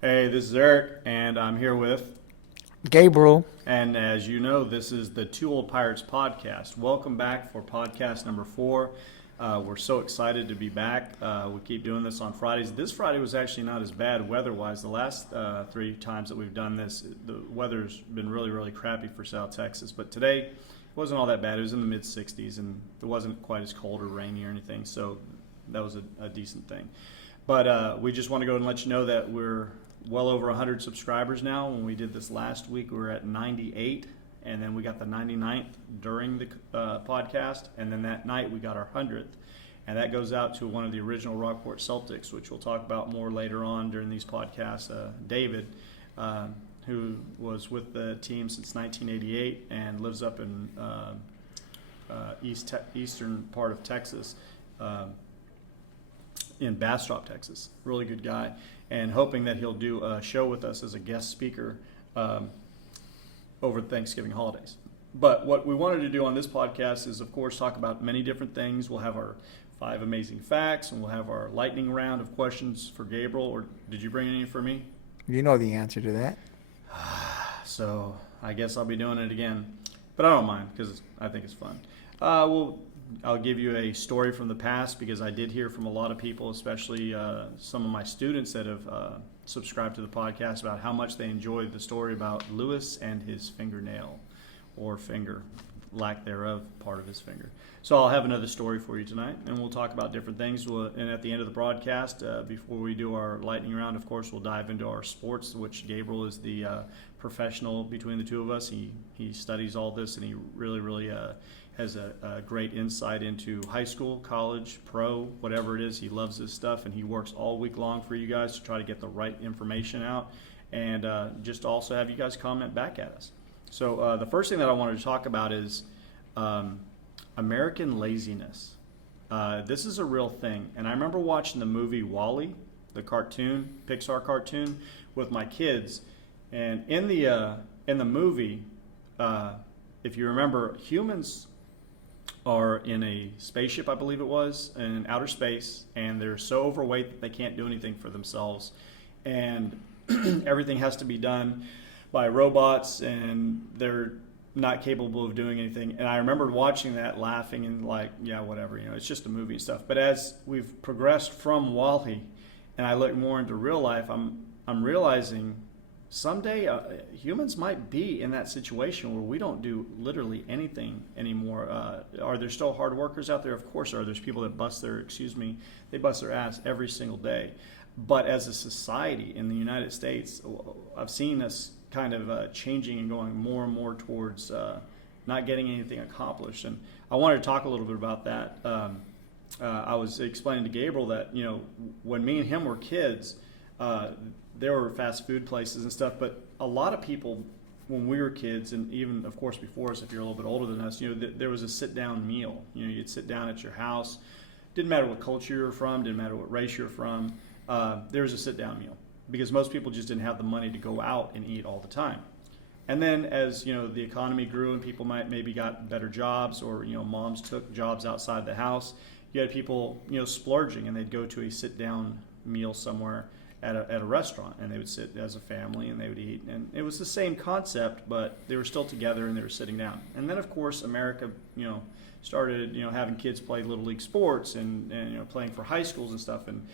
Hey, this is Eric, and I'm here with, Gabriel. and as you know, this is the Two Old Pirates podcast. Welcome back for podcast number 4. We're so excited to be back. We keep doing this on Fridays. This Friday was actually not as bad weather-wise. The last 3 times that we've done this, the weather's been really, really crappy for South Texas. But today it wasn't all that bad. It was in the mid-60s, and it wasn't quite as cold or rainy or anything, so that was a decent thing. But we just want to go and let you know that we're well over 100 subscribers now. When we did this last week, we were at 98, and then we got the 99th during the podcast, and then that night we got our 100th. And that goes out to one of the original Rockport Celtics, which we'll talk about more later on during these podcasts, David, who was with the team since 1988 and lives up in eastern part of Texas. In Bastrop, Texas. Really good guy, and hoping that he'll do a show with us as a guest speaker over the Thanksgiving holidays. But what we wanted to do on this podcast is, of course, talk about many different things. We'll have our 5 amazing facts, and we'll have our lightning round of questions for Gabriel. Or did you bring any for me? You know the answer to that. So I guess I'll be doing it again, but I don't mind because I think it's fun. I'll give you a story from the past because I did hear from a lot of people, especially some of my students that have subscribed to the podcast, about how much they enjoyed the story about Lewis and his fingernail, or finger, lack thereof, part of his finger. So I'll have another story for you tonight, and we'll talk about different things. And at the end of the broadcast, before we do our lightning round, of course, we'll dive into our sports, which Gabriel is the professional between the two of us. He studies all this, and he really has a great insight into high school, college, pro, whatever it is. He loves this stuff, and he works all week long for you guys to try to get the right information out, and just also have you guys comment back at us. So the first thing that I wanted to talk about is American laziness. This is a real thing, and I remember watching the movie WALL-E, the cartoon, Pixar cartoon, with my kids, and in the movie, if you remember, humans are in a spaceship, I believe it was, in outer space, and they're so overweight that they can't do anything for themselves, and everything has to be done by robots, and they're not capable of doing anything. And I remember watching that, laughing, and like, yeah, whatever, it's just a movie and stuff. But as we've progressed from WALL-E, and I look more into real life, I'm realizing someday humans might be in that situation where we don't do literally anything anymore. Are there still hard workers out there? Of course are. There's people that bust their ass every single day. But as a society in the United States, I've seen us kind of changing and going more and more towards not getting anything accomplished. And I wanted to talk a little bit about that. I was explaining to Gabriel that, when me and him were kids, there were fast food places and stuff, but a lot of people, when we were kids, and even, of course, before us, if you're a little bit older than us, there was a sit-down meal. You'd sit down at your house. Didn't matter what culture you were from, didn't matter what race you're from. There was a sit-down meal because most people just didn't have the money to go out and eat all the time. And then as, the economy grew and people maybe got better jobs, or, moms took jobs outside the house, you had people, splurging, and they'd go to a sit-down meal somewhere at a restaurant, and they would sit as a family and they would eat, and it was the same concept, but they were still together and they were sitting down. And then, of course, America, started, having kids play little league sports and playing for high schools and stuff, and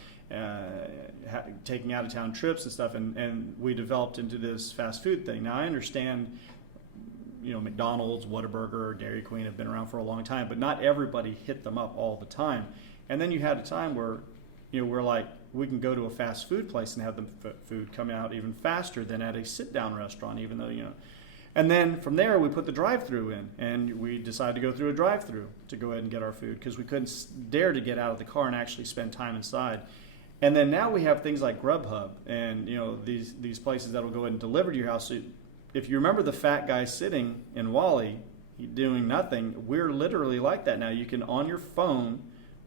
taking out of town trips and stuff, and we developed into this fast food thing. Now I understand, McDonald's, Whataburger, Dairy Queen have been around for a long time, but not everybody hit them up all the time. And then you had a time where, we're like, we can go to a fast food place and have the food come out even faster than at a sit-down restaurant, even though, And then from there, we put the drive-through in, and we decided to go through a drive-through to go ahead and get our food because we couldn't dare to get out of the car and actually spend time inside. And then now we have things like Grubhub and, these places that will go ahead and deliver to your house. So if you remember the fat guy sitting in WALL-E doing nothing, we're literally like that now. You can, on your phone,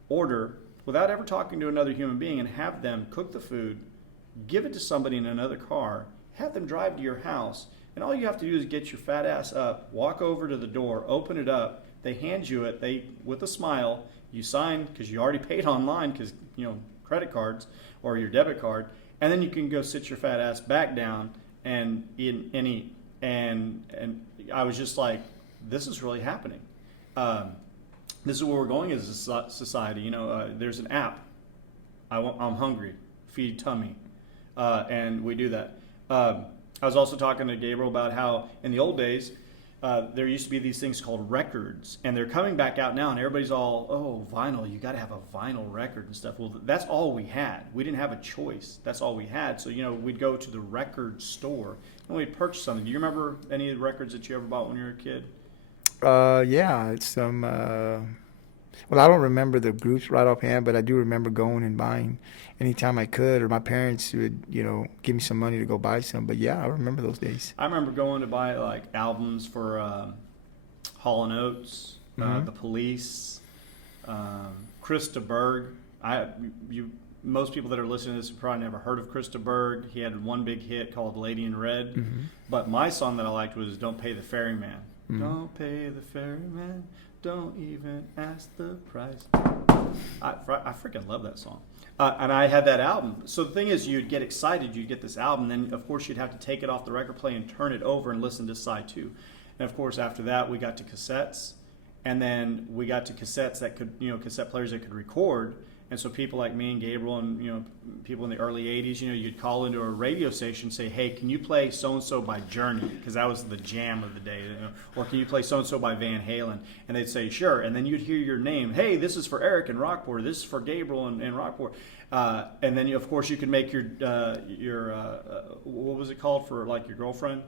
order without ever talking to another human being and have them cook the food, give it to somebody in another car, have them drive to your house, and all you have to do is get your fat ass up, walk over to the door, open it up, they hand you it, with a smile, you sign, because you already paid online, because, credit cards or your debit card, and then you can go sit your fat ass back down and eat and eat. And I was just like, this is really happening. This is where we're going as a society. You know, there's an app. I'm hungry. Feed tummy, and we do that. I was also talking to Gabriel about how in the old days there used to be these things called records, and they're coming back out now, and everybody's all, oh, vinyl, you got to have a vinyl record and stuff. Well, that's all we had. We didn't have a choice. That's all we had. So, you know, we'd go to the record store and we'd purchase something. Do you remember any of the records that you ever bought when you were a kid? Yeah, it's some. Well, I don't remember the groups right offhand, but I do remember going and buying anytime I could, or my parents would, you know, give me some money to go buy some. But yeah, I remember those days. I remember going to buy like albums for Hall & Oates, The Police, Krista Berg. Most people that are listening to this have probably never heard of Krista Berg. He had one big hit called Lady in Red. But my song that I liked was Don't Pay the Ferryman. Don't pay the ferryman, don't even ask the price. I freaking love that song. And I had that album. So the thing is, you'd get excited, you'd get this album, then of course you'd have to take it off the record player and turn it over and listen to side 2. And of course after that we got to cassettes, and then we got to cassettes that could, you know, cassette players that could record. And so people like me and Gabriel and, you know, people in the early 80s, you know, you'd call into a radio station and say, hey, can you play so-and-so by Journey? Because that was the jam of the day. You know? Or can you play so-and-so by Van Halen? And they'd say, sure. And then you'd hear your name. Hey, this is for Eric in Rockport. This is for Gabriel in Rockport. And then, of course, you could make your what was it called for, like, your girlfriend?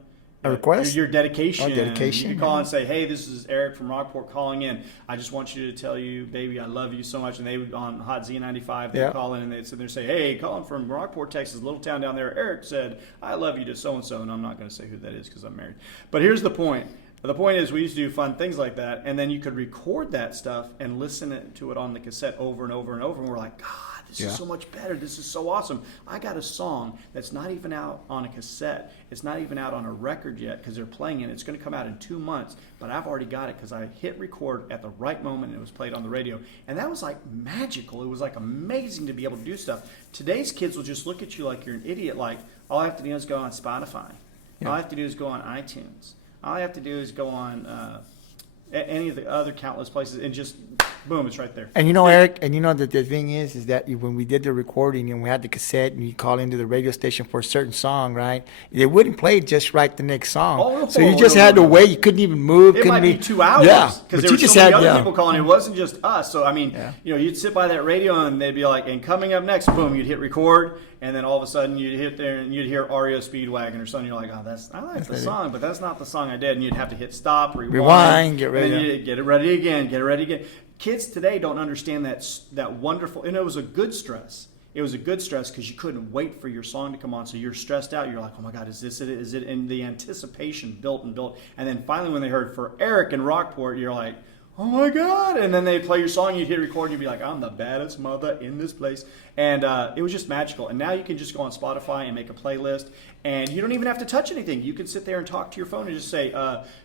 A request? Your dedication. Oh, dedication. You could call and say, hey, this is Eric from Rockport calling in. I just want you to tell you, baby, I love you so much. And they would, on Hot Z95, they'd call in and they'd sit there and say, hey, calling from Rockport, Texas, a little town down there. Eric said, I love you to so-and-so. And I'm not going to say who that is because I'm married. But here's the point. The point is we used to do fun things like that. And then you could record that stuff and listen to it on the cassette over and over and over. And we're like, God, this is so much better. This is so awesome. I got a song that's not even out on a cassette. It's not even out on a record yet because they're playing it. It's going to come out in 2 months, but I've already got it because I hit record at the right moment and it was played on the radio. And that was like magical. It was like amazing to be able to do stuff. Today's kids will just look at you like you're an idiot. Like, all I have to do is go on Spotify. All I have to do is go on iTunes. All I have to do is go on any of the other countless places and just boom, it's right there. And you know, Eric, and you know that the thing is that when we did the recording and we had the cassette and you call into the radio station for a certain song, right? They wouldn't play just right the next song. So you just had to wait. You couldn't even move. It might be 2 hours. Yeah, because there were so many other people calling. It wasn't just us. So, I mean, you know, you'd sit by that radio and they'd be like, and coming up next, boom, you'd hit record. And then all of a sudden you'd hit there and you'd hear REO Speedwagon or something. You're like, oh, I like the song, but that's not the song I did. And you'd have to hit stop, rewind, get ready. And you'd get it ready again. Kids today don't understand that wonderful, and it was a good stress. It was a good stress because you couldn't wait for your song to come on. So you're stressed out. You're like, oh my God, is this it? Is it? And the anticipation built and built. And then finally when they heard for Eric in Rockport, you're like, oh my God. And then they'd play your song, you'd hit record, and you'd be like, I'm the baddest mother in this place. And it was just magical. And now you can just go on Spotify and make a playlist. And you don't even have to touch anything. You can sit there and talk to your phone and just say,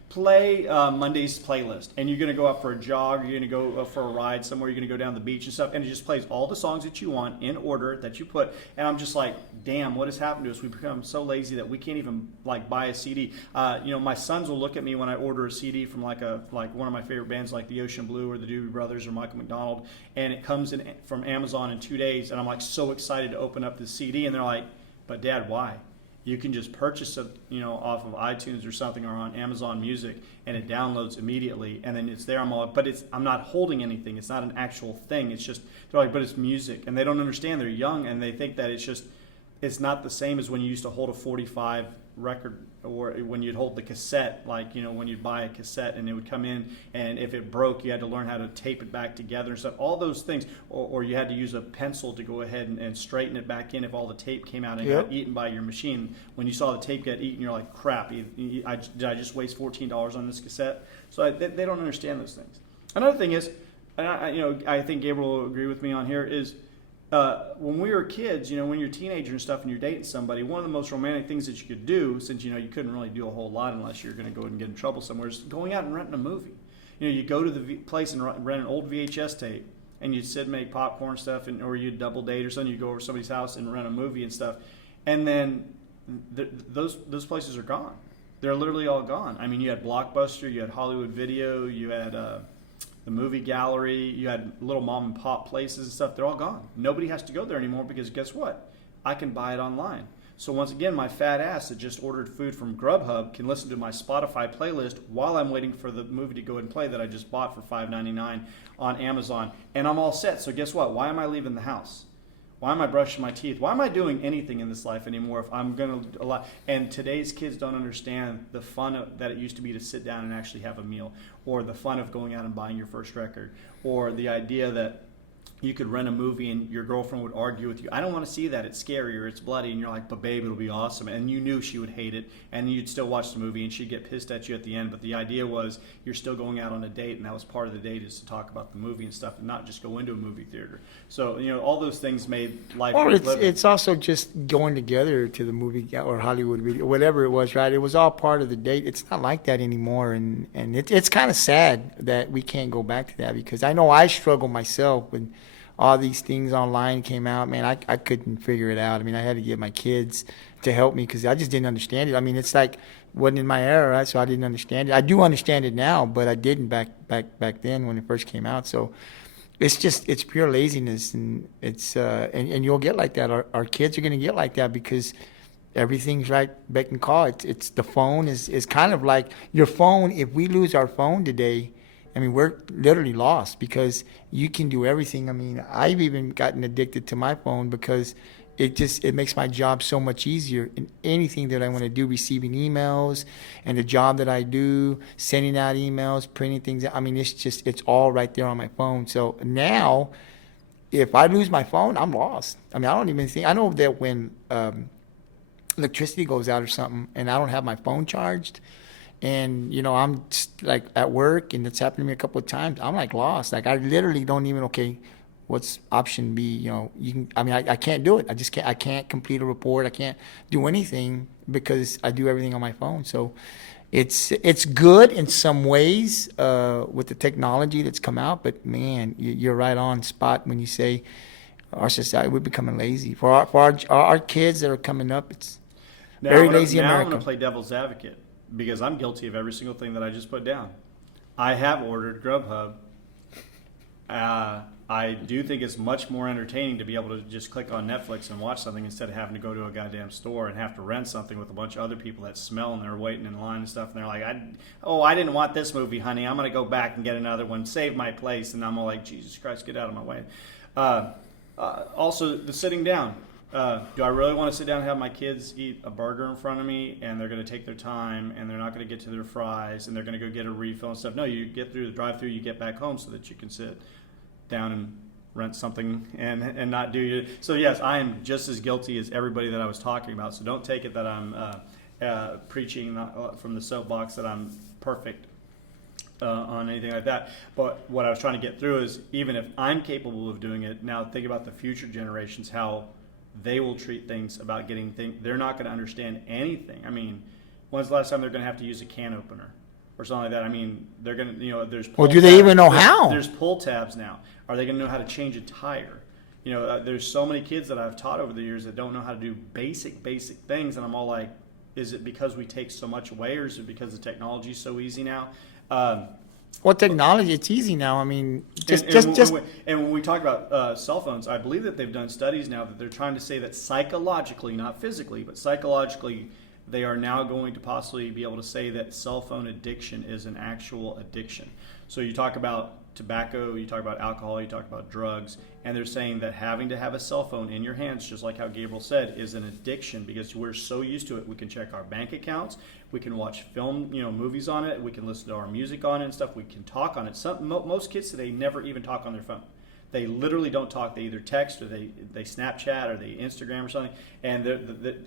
play Monday's playlist. And you're going to go out for a jog, you're going to go for a ride somewhere, you're going to go down the beach and stuff. And it just plays all the songs that you want in order that you put. And I'm just like, damn, what has happened to us? We've become so lazy that we can't even like buy a CD. You know, my sons will look at me when I order a CD from like one of my favorite bands like the Ocean Blue or the Doobie Brothers or Michael McDonald. And it comes in from Amazon in 2 days. And I'm like so excited to open up the CD. And they're like, but Dad, why? You can just purchase it, you know, off of iTunes or something or on Amazon Music, and it downloads immediately, and then it's there. I'm not holding anything. It's not an actual thing. It's just, they're like, but it's music, and they don't understand. They're young, and they think that it's not the same as when you used to hold a 45 record, or when you'd hold the cassette, like, you know, when you'd buy a cassette and it would come in, and if it broke, you had to learn how to tape it back together and stuff, all those things, or you had to use a pencil to go ahead and straighten it back in if all the tape came out and got eaten by your machine. When you saw the tape get eaten, you're like, crap, did I just waste $14 on this cassette? So they don't understand those things. Another thing is, and I think Gabriel will agree with me on here, is when we were kids, you know, when you're a teenager and stuff and you're dating somebody, one of the most romantic things that you could do, since, you know, you couldn't really do a whole lot unless you're going to go and get in trouble somewhere, is going out and renting a movie. You know, you go to the place and rent an old VHS tape, and you'd sit and make popcorn stuff, or you'd double date or something. You'd go over to somebody's house and rent a movie and stuff, and then those places are gone. They're literally all gone. I mean, you had Blockbuster, you had Hollywood Video, you had the movie gallery, you had little mom and pop places and stuff. They're all gone. Nobody has to go there anymore because guess what? I can buy it online. So once again, my fat ass that just ordered food from Grubhub can listen to my Spotify playlist while I'm waiting for the movie to go ahead and play that I just bought for $5.99 on Amazon. And I'm all set. So guess what? Why am I leaving the house? Why am I brushing my teeth? Why am I doing anything in this life anymore if I'm going to allow? And today's kids don't understand the fun that it used to be to sit down and actually have a meal, or the fun of going out and buying your first record, or the idea that you could rent a movie and your girlfriend would argue with you. I don't want to see that. It's scary or it's bloody. And you're like, but babe, it'll be awesome. And you knew she would hate it. And you'd still watch the movie and she'd get pissed at you at the end. But the idea was you're still going out on a date. And that was part of the date, is to talk about the movie and stuff, and not just go into a movie theater. So, all those things made life Or worth living. it's also just going together to the movie or Hollywood Video, whatever it was, right? It was all part of the date. It's not like that anymore, and it's kind of sad that we can't go back to that, because I know I struggle myself when all these things online came out. Man, I couldn't figure it out. I mean, I had to get my kids to help me because I just didn't understand it. I mean, it's like wasn't in my era, right? So I didn't understand it. I do understand it now, but I didn't back then when it first came out. So it's pure laziness, and it's and you'll get like that. Our kids are going to get like that because everything's right beck and call. It's the phone is kind of like your phone. If we lose our phone today, I mean, we're literally lost, because you can do everything. I mean, I've even gotten addicted to my phone because it makes my job so much easier in anything that I want to do, receiving emails and the job that I do, sending out emails, printing things out. I mean, it's all right there on my phone. So now, if I lose my phone, I'm lost. I mean, I don't even think, I know that when electricity goes out or something and I don't have my phone charged, and I'm just like at work, and it's happened to me a couple of times, I'm like lost. Like I literally don't even, okay, what's option B? You can, I mean, I can't do it. I can't complete a report. I can't do anything because I do everything on my phone. So it's good in some ways with the technology that's come out, but man, you're right on spot when you say our society, we're becoming lazy. For our kids that are coming up, it's very lazy Now America. I'm going to play devil's advocate, because I'm guilty of every single thing that I just put down. I have ordered Grubhub. I do think it's much more entertaining to be able to just click on Netflix and watch something instead of having to go to a goddamn store and have to rent something with a bunch of other people that smell and they're waiting in line and stuff. And they're like, I didn't want this movie, honey. I'm going to go back and get another one. Save my place. And I'm all like, Jesus Christ, get out of my way. Also, the sitting down. Do I really want to sit down and have my kids eat a burger in front of me, and they're going to take their time, and they're not going to get to their fries, and they're going to go get a refill and stuff? No, you get through the drive-thru, you get back home so that you can sit down and rent something and not do your. So yes, I am just as guilty as everybody that I was talking about. So don't take it that I'm preaching from the soapbox that I'm perfect on anything like that. But what I was trying to get through is, even if I'm capable of doing it, now think about the future generations, how they will treat things about getting things. They're not going to understand anything. I mean, when's the last time they're going to have to use a can opener or something like that? I mean, they're going to, there's pull Well, do they tabs. even know how? There's pull tabs now. Are they going to know how to change a tire? There's so many kids that I've taught over the years that don't know how to do basic things, and I'm all like, is it because we take so much away, or is it because the technology is so easy now? Well, technology, it's easy now. I mean, And when we talk about cell phones, I believe that they've done studies now that they're trying to say that psychologically, not physically, but psychologically, they are now going to possibly be able to say that cell phone addiction is an actual addiction. So you talk about tobacco, you talk about alcohol, you talk about drugs, and they're saying that having to have a cell phone in your hands, just like how Gabriel said, is an addiction, because we're so used to it. We can check our bank accounts, we can watch film, movies on it, we can listen to our music on it and stuff, we can talk on it. Most kids today never even talk on their phone. They literally don't talk. They either text, or they Snapchat, or they Instagram or something. And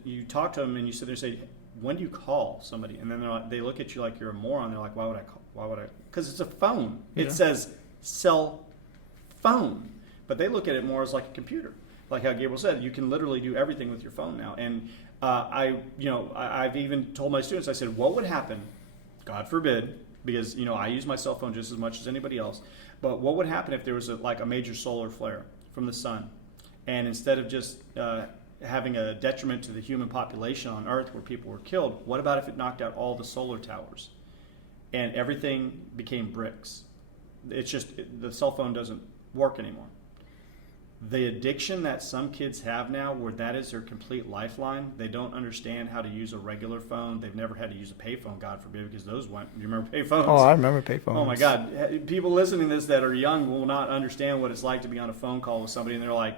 you talk to them and you sit there and say, when do you call somebody? And then they look at you like you're a moron. They're like, why would I call? Why would I? Because it's a phone. Yeah. It says cell phone. But they look at it more as like a computer. Like how Gabriel said, you can literally do everything with your phone now. And I've even told my students, I said, what would happen, God forbid, because I use my cell phone just as much as anybody else. But what would happen if there was a major solar flare from the sun, and instead of just having a detriment to the human population on Earth where people were killed, what about if it knocked out all the solar towers and everything became bricks? It's just the cell phone doesn't work anymore. The addiction that some kids have now, where that is their complete lifeline, they don't understand how to use a regular phone. They've never had to use a payphone, God forbid, because those went. Do you remember payphones? Oh, I remember payphones. Oh my God. People listening to this that are young will not understand what it's like to be on a phone call with somebody and they're like,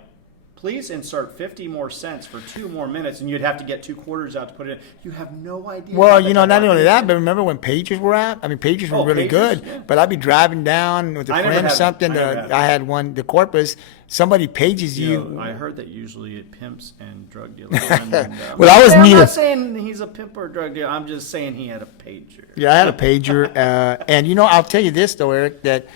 please insert 50 more cents for 2 more minutes, and you'd have to get 2 quarters out to put it in. You have no idea. Well, not only that, but remember when pagers were out? I mean, pagers were really pagers, good. yeah. But I'd be driving down with a I never friend or had something. them. I had one, the Corpus. Somebody pages you. I heard that usually it pimps and drug dealers. And, Well, I was I'm neither. not saying he's a pimp or a drug dealer. I'm just saying he had a pager. Yeah, I had a pager. And, I'll tell you this, though, Eric, that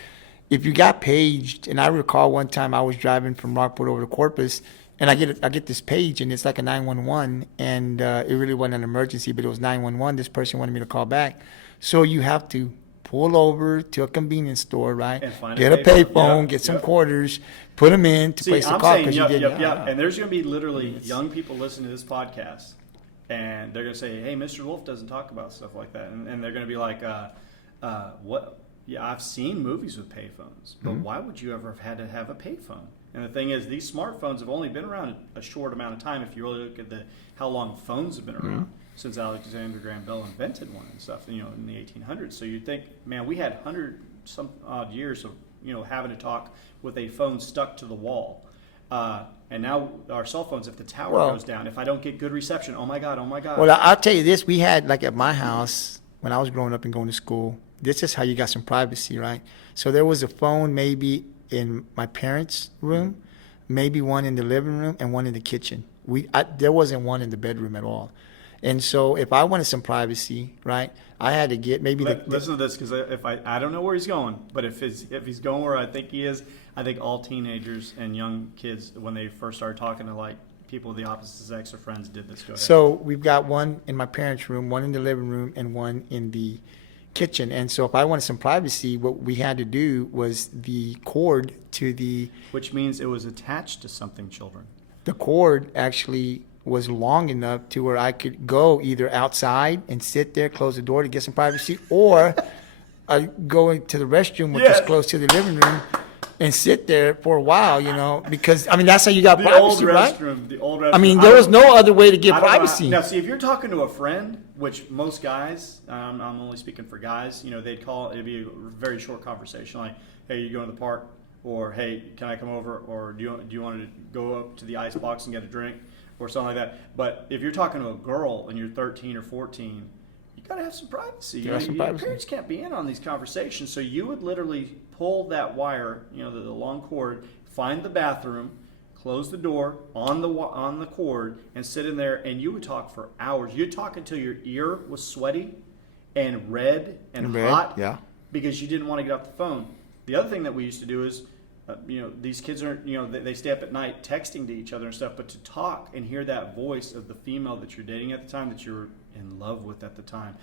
if you got paged, and I recall one time I was driving from Rockport over to Corpus, and I get this page, and it's like a 911, and it really wasn't an emergency, but it was 911. This person wanted me to call back. So you have to pull over to a convenience store, right? And find get a a payphone, Yep, get some yep. quarters, put them in to See, place the I'm call. saying, 'Cause yep, you get, and there's going to be literally young people listening to this podcast, and they're going to say, hey, Mr. Wolf doesn't talk about stuff like that. And they're going to be like, what? Yeah, I've seen movies with payphones, but why would you ever have had to have a payphone? And the thing is, these smartphones have only been around a short amount of time. If you really look at how long phones have been around since Alexander Graham Bell invented one and stuff, in the 1800s. So you'd think, man, we had 100-some odd years of having to talk with a phone stuck to the wall. And now our cell phones, if the tower goes down, if I don't get good reception, oh my God. Well, I'll tell you this. We had, like at my house, when I was growing up and going to school, this is how you got some privacy, right? So there was a phone maybe in my parents' room, maybe one in the living room, and one in the kitchen. There wasn't one in the bedroom at all. And so if I wanted some privacy, right, I had to get maybe listen to this, because I don't know where he's going, but if he's going where I think he is, I think all teenagers and young kids, when they first started talking to like people of the opposite sex or friends, did this. Go ahead. So we've got one in my parents' room, one in the living room, and one in the kitchen. And so if I wanted some privacy, what we had to do was the cord to the... Which means it was attached to something, children. The cord actually was long enough to where I could go either outside and sit there, close the door to get some privacy, or I go into the restroom, which is close to the living room, and sit there for a while, because, that's how you got privacy, right? The old restroom. There was no other way to get privacy. Now, see, if you're talking to a friend, which most guys, I'm only speaking for guys, it'd be a very short conversation, like, hey, you going to the park? Or, hey, can I come over? Or do you want to go up to the ice box and get a drink? Or something like that. But if you're talking to a girl and you're 13 or 14, you got to have some privacy. Your parents can't be in on these conversations. So you would literally pull that wire, the long cord, find the bathroom, close the door on the cord, and sit in there, and you would talk for hours. You'd talk until your ear was sweaty and red and hot, because you didn't want to get off the phone. The other thing that we used to do is, these kids are, they stay up at night texting to each other and stuff, but to talk and hear that voice of the female that you're dating at the time, that you're in love with at the time,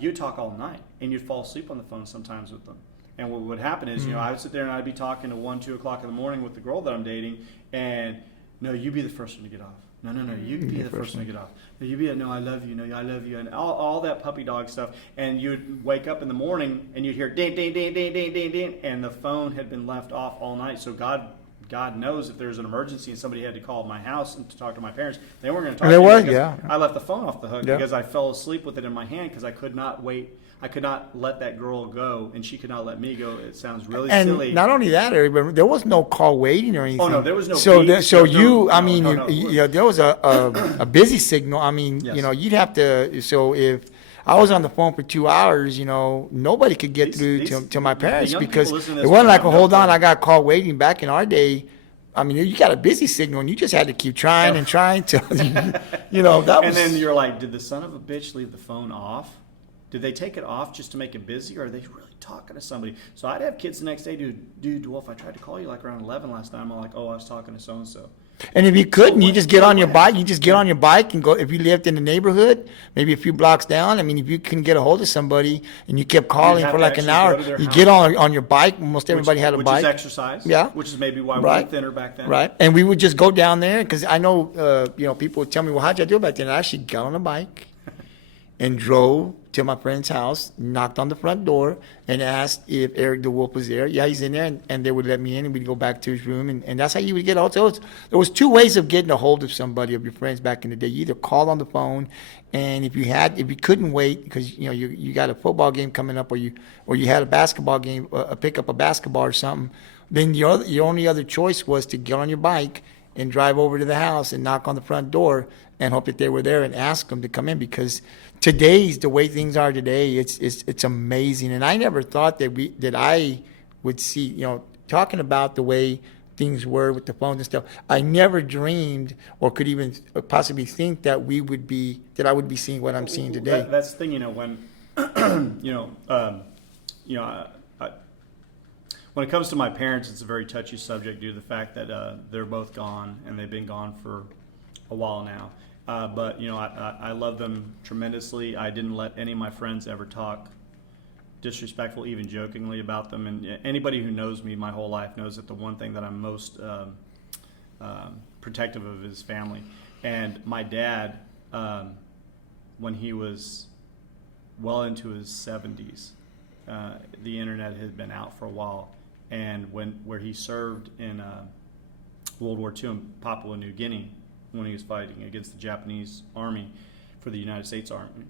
you'd talk all night, and you'd fall asleep on the phone sometimes with them. And what would happen is, I would sit there and I'd be talking to 1, 2 o'clock in the morning with the girl that I'm dating, and no, you be the first one to get off. No, you be the first one to get off. No, you be no, I love you. No, I love you, and all that puppy dog stuff. And you'd wake up in the morning and you'd hear ding, ding, ding, ding, ding, ding, ding, and the phone had been left off all night. So God knows if there's an emergency and somebody had to call my house and to talk to my parents, they weren't going to talk to me. I left the phone off the hook because I fell asleep with it in my hand because I could not wait. I could not let that girl go, and she could not let me go. It sounds really silly. And not only that, Eric, there was no call waiting or anything. Oh no, there was no. So there was a busy signal. You'd have to. So if I was on the phone for 2 hours, nobody could get through to my parents because it wasn't like, hold on, I got call waiting. Back in our day, you got a busy signal, and you just had to keep trying and trying to, that was. And then you're like, did the son of a bitch leave the phone off? Did they take it off just to make it busy, or are they really talking to somebody? So I'd have kids the next day, dude, Wolf, I tried to call you like around 11 last night. I'm like, oh, I was talking to so-and-so. And if you couldn't, you just get on your when? bike. You just get on your bike and go. If you lived in the neighborhood, maybe a few blocks down. I mean, if you couldn't get a hold of somebody and you kept calling have for to like an actually hour, go to their you get house. on your bike. Almost everybody had a Which bike. is exercise. Yeah. Which is maybe why we Right. were thinner back then. Right. And we would just go down there because I know, people would tell me, well, how'd you do it back then? I actually got on a bike and drove to my friend's house, knocked on the front door, and asked if Eric DeWolf was there. Yeah, he's in there, and they would let me in, and we'd go back to his room, and that's how you would get out. So there was two ways of getting a hold of somebody, of your friends back in the day. You either called on the phone, and if you couldn't wait because you got a football game coming up, or you had a basketball game, pick up a basketball or something, then your only other choice was to get on your bike and drive over to the house and knock on the front door and hope that they were there and ask them to come in, because the way things are today, it's amazing. And I never thought that I would see, talking about the way things were with the phones and stuff. I never dreamed or could even possibly think that I would be seeing what I'm seeing today. That's the thing, when, when it comes to my parents, it's a very touchy subject due to the fact that they're both gone, and they've been gone for a while now. But I love them tremendously. I didn't let any of my friends ever talk disrespectful, even jokingly, about them. And anybody who knows me my whole life knows that the one thing that I'm most protective of is family. And my dad, when he was well into his 70s, the internet had been out for a while, and where he served in World War II in Papua New Guinea, when he was fighting against the Japanese army for the United States Army.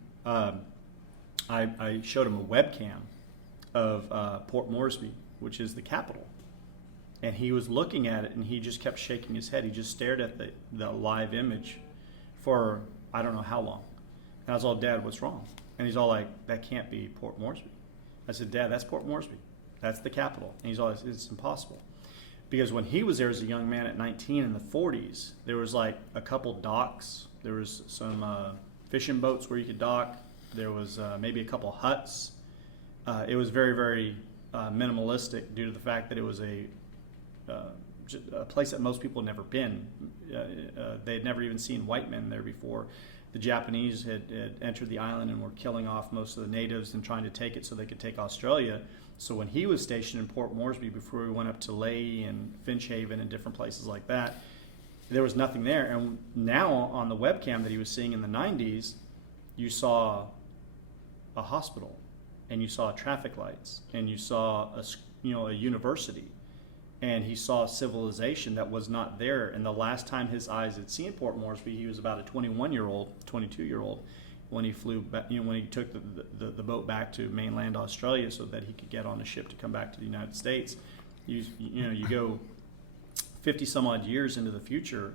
I showed him a webcam of Port Moresby, which is the capital. And he was looking at it, and he just kept shaking his head. He just stared at the live image for I don't know how long. And I was all, Dad, what's wrong? And he's all like, that can't be Port Moresby. I said, Dad, that's Port Moresby. That's the capital. And he's all, it's impossible. Because when he was there as a young man at 19 in the 40s, there was like a couple docks. There was some fishing boats where you could dock. There was maybe a couple huts. It was very, very minimalistic due to the fact that it was a place that most people had never been. They had never even seen white men there before. The Japanese had entered the island and were killing off most of the natives and trying to take it so they could take Australia. So when he was stationed in Port Moresby, before we went up to Lae and Finch Haven and different places like that, there was nothing there. And now on the webcam that he was seeing in the 90s, you saw a hospital, and you saw traffic lights, and you saw a university, and he saw a civilization that was not there. And the last time his eyes had seen Port Moresby, he was about a 22-year-old when he flew back, when he took the boat back to mainland Australia so that he could get on a ship to come back to the United States. You go 50 some odd years into the future,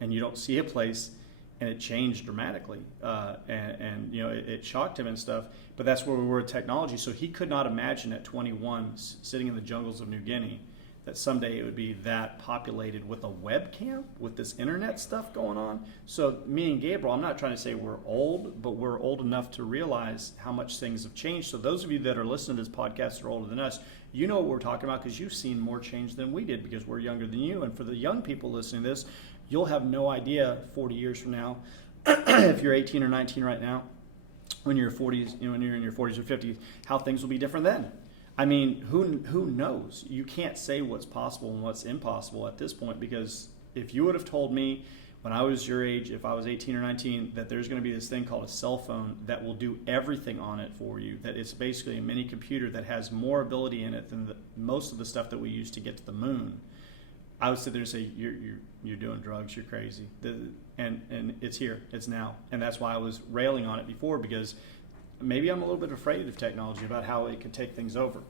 and you don't see a place, and it changed dramatically, and it shocked him and stuff. But that's where we were with technology. So he could not imagine at 21, sitting in the jungles of New Guinea, that someday it would be that populated with a webcam, with this internet stuff going on. So me and Gabriel, I'm not trying to say we're old, but we're old enough to realize how much things have changed. So those of you that are listening to this podcast that are older than us, you know what we're talking about because you've seen more change than we did because we're younger than you. And for the young people listening to this, you'll have no idea 40 years from now, if you're 18 or 19 right now, when you're 40s, when you're in your 40s or 50s, how things will be different then. I mean, who knows? You can't say what's possible and what's impossible at this point, because if you would have told me when I was your age, if I was 18 or 19, that there's going to be this thing called a cell phone that will do everything on it for you, that it's basically a mini computer that has more ability in it than most of the stuff that we use to get to the moon, I would sit there and say, you're doing drugs, you're crazy. And it's here, it's now. And that's why I was railing on it before, because maybe I'm a little bit afraid of technology, about how it could take things over.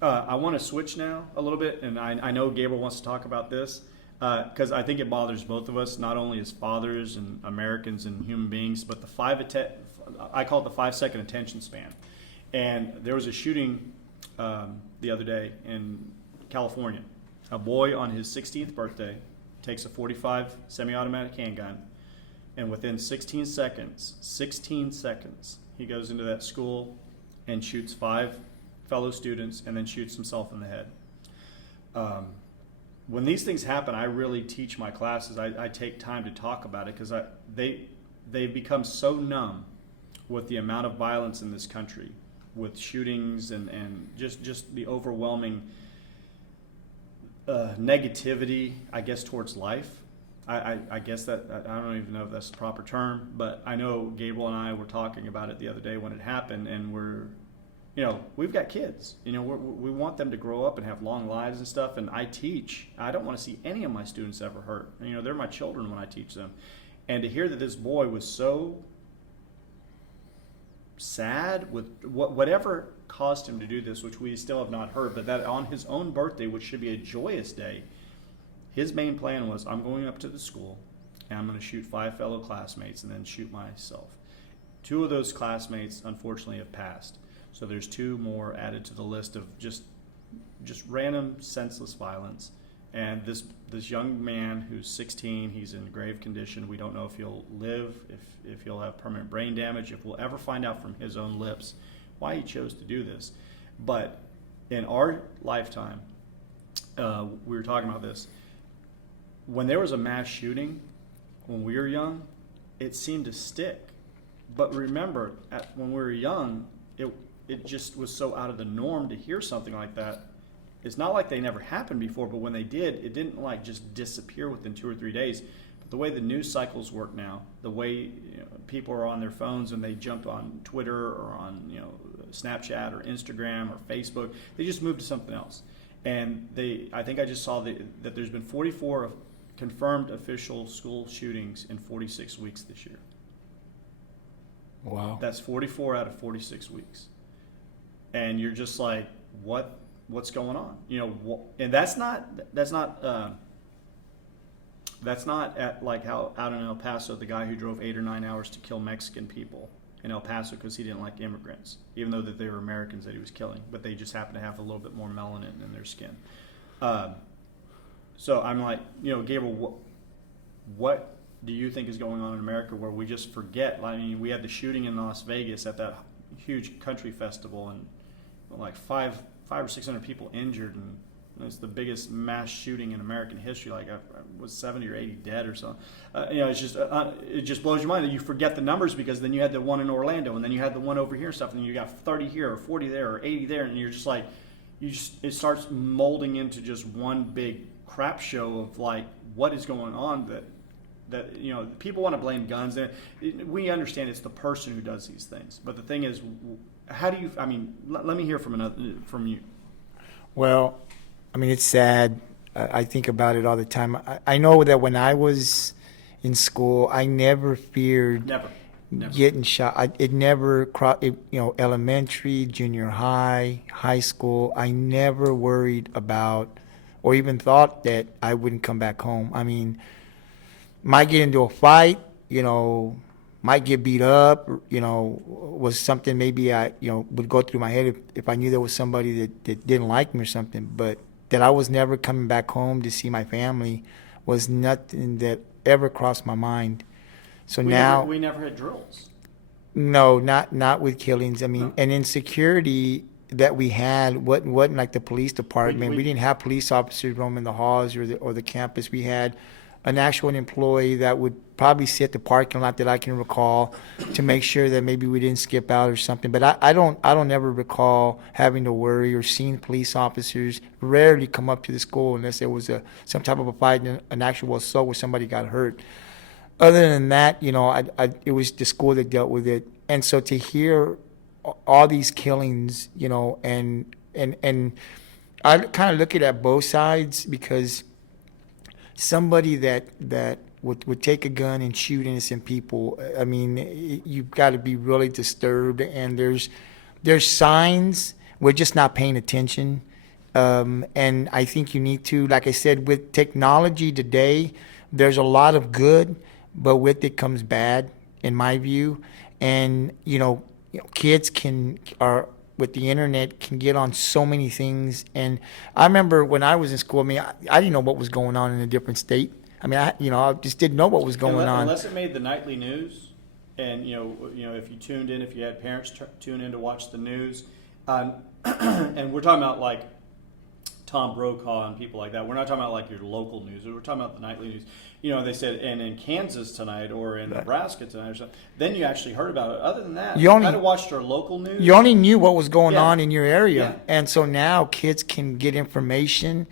I want to switch now a little bit, and I know Gabriel wants to talk about this, because I think it bothers both of us, not only as fathers and Americans and human beings, but I call it the 5-second attention span. And there was a shooting the other day in California. A boy on his 16th birthday takes a .45 semi-automatic handgun, and within 16 seconds, he goes into that school and shoots 5 fellow students and then shoots himself in the head. when these things happen, I really teach my classes. I take time to talk about it because they've become so numb with the amount of violence in this country, with shootings and just the overwhelming negativity, I guess, towards life. I guess that, I don't even know if that's the proper term, but I know Gabriel and I were talking about it the other day when it happened, and we've got kids. We want them to grow up and have long lives and stuff, and I teach. I don't want to see any of my students ever hurt. They're my children when I teach them. And to hear that this boy was so sad with whatever caused him to do this, which we still have not heard, but that on his own birthday, which should be a joyous day, his main plan was, I'm going up to the school and I'm going to shoot 5 fellow classmates and then shoot myself. 2 of those classmates, unfortunately, have passed. So there's 2 more added to the list of just random, senseless violence. And this young man who's 16, he's in grave condition. We don't know if he'll live, if he'll have permanent brain damage, if we'll ever find out from his own lips why he chose to do this. But in our lifetime, we were talking about this. When there was a mass shooting, when we were young, it seemed to stick. But remember, when we were young, it just was so out of the norm to hear something like that. It's not like they never happened before, but when they did, it didn't like just disappear within 2 or 3 days. But the way the news cycles work now, the way people are on their phones and they jump on Twitter or on Snapchat or Instagram or Facebook, they just move to something else. And I think I just saw that there's been 44 confirmed official school shootings in 46 weeks this year. Wow. That's 44 out of 46 weeks. And you're just like, what's going on? And that's not at like how out in El Paso, the guy who drove 8 or 9 hours to kill Mexican people in El Paso because he didn't like immigrants, even though that they were Americans that he was killing, but they just happened to have a little bit more melanin in their skin. So I'm like, Gabriel, what do you think is going on in America where we just forget? I mean, we had the shooting in Las Vegas at that huge country festival, and like 500 or 600 people injured, and it's the biggest mass shooting in American history. Like, was 70 or 80 dead or something. It's just it just blows your mind that you forget the numbers, because then you had the one in Orlando, and then you had the one over here and stuff, and then you got 30 here or 40 there or 80 there, and you're just like, it starts molding into just one big crap show of like what is going on. That people want to blame guns, and we understand it's the person who does these things. But the thing is, how do you? I mean, let me hear from you. Well, I mean, it's sad. I think about it all the time. I know that when I was in school, I never feared Never. getting shot. It never crossed. Elementary, junior high, high school. I never worried about, or even thought that I wouldn't come back home. I mean, might get into a fight, might get beat up, was something maybe I, would go through my head if I knew there was somebody that didn't like me or something. But that I was never coming back home to see my family was nothing that ever crossed my mind. So we never had drills. No, not with killings. I mean, No. And insecurity that we had wasn't like the police department. We didn't have police officers roaming the halls or the campus. We had an actual employee that would probably sit the parking lot that I can recall to make sure that maybe we didn't skip out or something. But I don't ever recall having to worry or seeing police officers rarely come up to the school unless there was some type of a fight, an actual assault where somebody got hurt. Other than that, it was the school that dealt with it. And so to hear all these killings, and I kind of look at both sides, because somebody that would take a gun and shoot innocent people, I mean, you've got to be really disturbed. And there's signs, we're just not paying attention. And I think you need to, like I said, with technology today, there's a lot of good, but with it comes bad, in my view. And kids with the internet can get on so many things. And I remember when I was in school, I mean, I didn't know what was going on in a different state. I mean, I just didn't know what was going on. Unless it made the nightly news, and if you tuned in, if you had parents tune in to watch the news, and we're talking about like Tom Brokaw and people like that. We're not talking about like your local news. We're talking about the nightly news. You know, they said, and in Kansas tonight or in Right. Nebraska tonight or something. Then you actually heard about it. Other than that, You only- might have watched our local news. You only knew what was going Yeah. on in your area, Yeah. and so now kids can get information.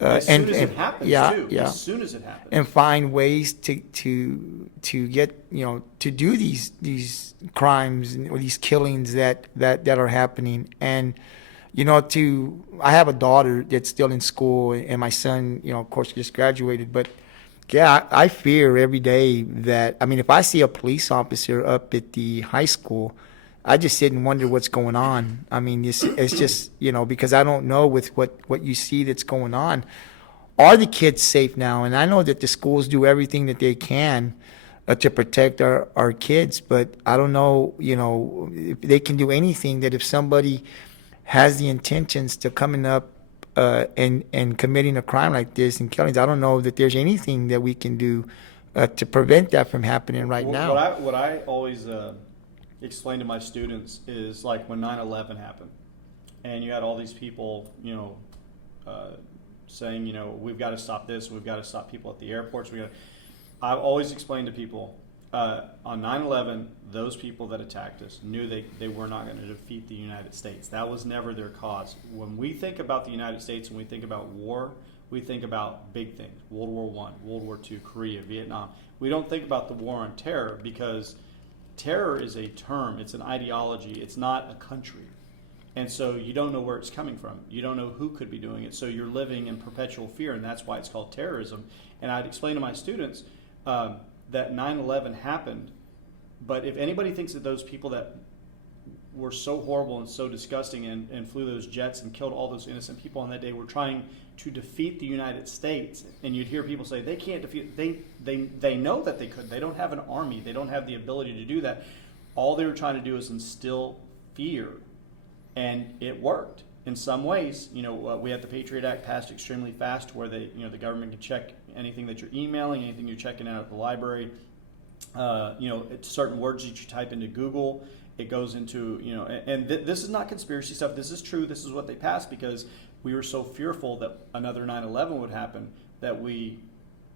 as soon as it happens, yeah, too. yeah. As soon as it happens. And find ways to get, you know, to do these crimes or these killings that are happening. And you know, I have a daughter that's still in school, and my son, you know, of course, just graduated. But yeah, I fear every day that, I mean, if I see a police officer up at the high school, I just sit and wonder what's going on. I mean, it's just, you know, because I don't know with what you see that's going on. Are the kids safe now? And I know that the schools do everything that they can to protect our kids, but I don't know, you know, if they can do anything, that if somebody has the intentions to coming up and committing a crime like this and killings, I don't know that there's anything that we can do to prevent that from happening right now. What I always explain to my students is like when 9/11 happened, and you had all these people, you know, saying, you know, we've got to stop this, we've got to stop people at the airports. I've always explained to people on 9/11, those people that attacked us knew they were not going to defeat the United States. That was never their cause. When we think about the United States and we think about war, we think about big things: World War I, World War II, Korea, Vietnam. We don't think about the war on terror, because terror is a term, it's an ideology, it's not a country. And so you don't know where it's coming from. You don't know who could be doing it. So you're living in perpetual fear, and that's why it's called terrorism. And I'd explain to my students that 9/11 happened, but if anybody thinks that those people that were so horrible and so disgusting and flew those jets and killed all those innocent people on that day were trying to defeat the United States, and you'd hear people say they can't defeat, they know that they could. They don't have an army. They don't have the ability to do that. All they were trying to do is instill fear, and it worked in some ways. You know, we had the Patriot Act passed extremely fast, where the government can check anything that you're emailing, anything you're checking out at the library. You know, it's certain words that you type into Google, it goes into, you know, and this is not conspiracy stuff. This is true. This is what they passed because we were so fearful that another 9/11 would happen that we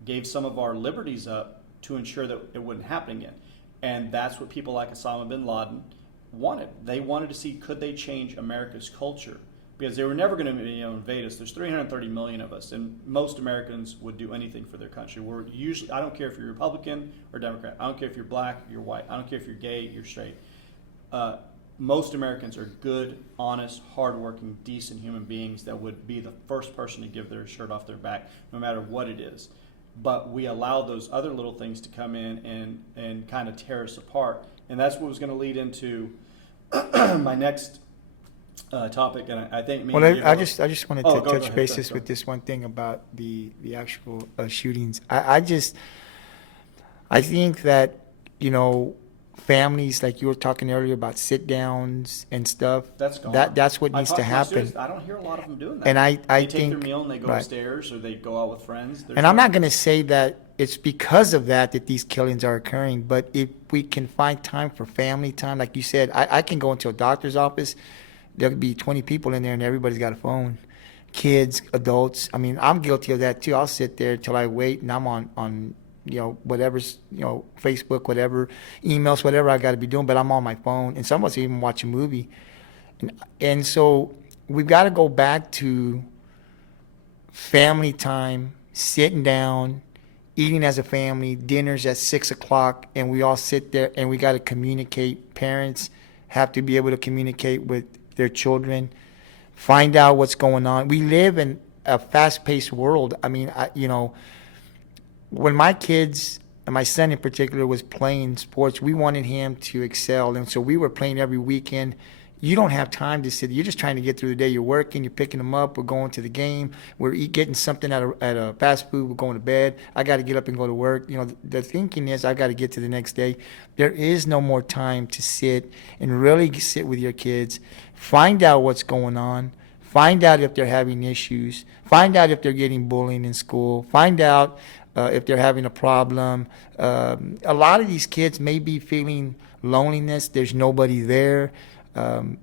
gave some of our liberties up to ensure that it wouldn't happen again. And that's what people like Osama bin Laden wanted. They wanted to see, could they change America's culture? Because they were never going to invade us. There's 330 million of us, and most Americans would do anything for their country. We're usually, I don't care if you're Republican or Democrat. I don't care if you're black, you're white. I don't care if you're gay, you're straight. Most Americans are good, honest, hardworking, decent human beings that would be the first person to give their shirt off their back, no matter what it is. But we allow those other little things to come in and kind of tear us apart. And that's what was going to lead into my next topic. And I think I just wanted to go touch ahead, bases go. with this one thing about the actual shootings. I think that, you know, families, like you were talking earlier about sit downs and stuff. That's gone. That's what I needs talk to my happen. students, I don't hear a lot of them doing that. And I they take think their meal and they go right. upstairs, or they go out with friends. There's And I'm not going to say that it's because of that these killings are occurring, but if we can find time for family time, like you said, I can go into a doctor's office, there could be 20 people in there and everybody's got a phone. Kids, adults. I mean, I'm guilty of that too. I'll sit there till I wait and I'm on you know, whatever's, you know, Facebook, whatever, emails, whatever I got to be doing, but I'm on my phone. And some of us even watch a movie. And so we've got to go back to family time, sitting down, eating as a family, dinners at 6 o'clock, and we all sit there and we got to communicate. Parents have to be able to communicate with their children, find out what's going on. We live in a fast-paced world. I mean, you know, when my kids, and my son in particular, was playing sports, we wanted him to excel. And so we were playing every weekend. You don't have time to sit. You're just trying to get through the day. You're working, you're picking them up, we're going to the game, we're getting something at a fast food, we're going to bed. I got to get up and go to work. You know, the thinking is I got to get to the next day. There is no more time to sit and really sit with your kids, find out what's going on, find out if they're having issues, find out if they're getting bullied in school, find out if they're having a problem. A lot of these kids may be feeling loneliness. There's nobody there.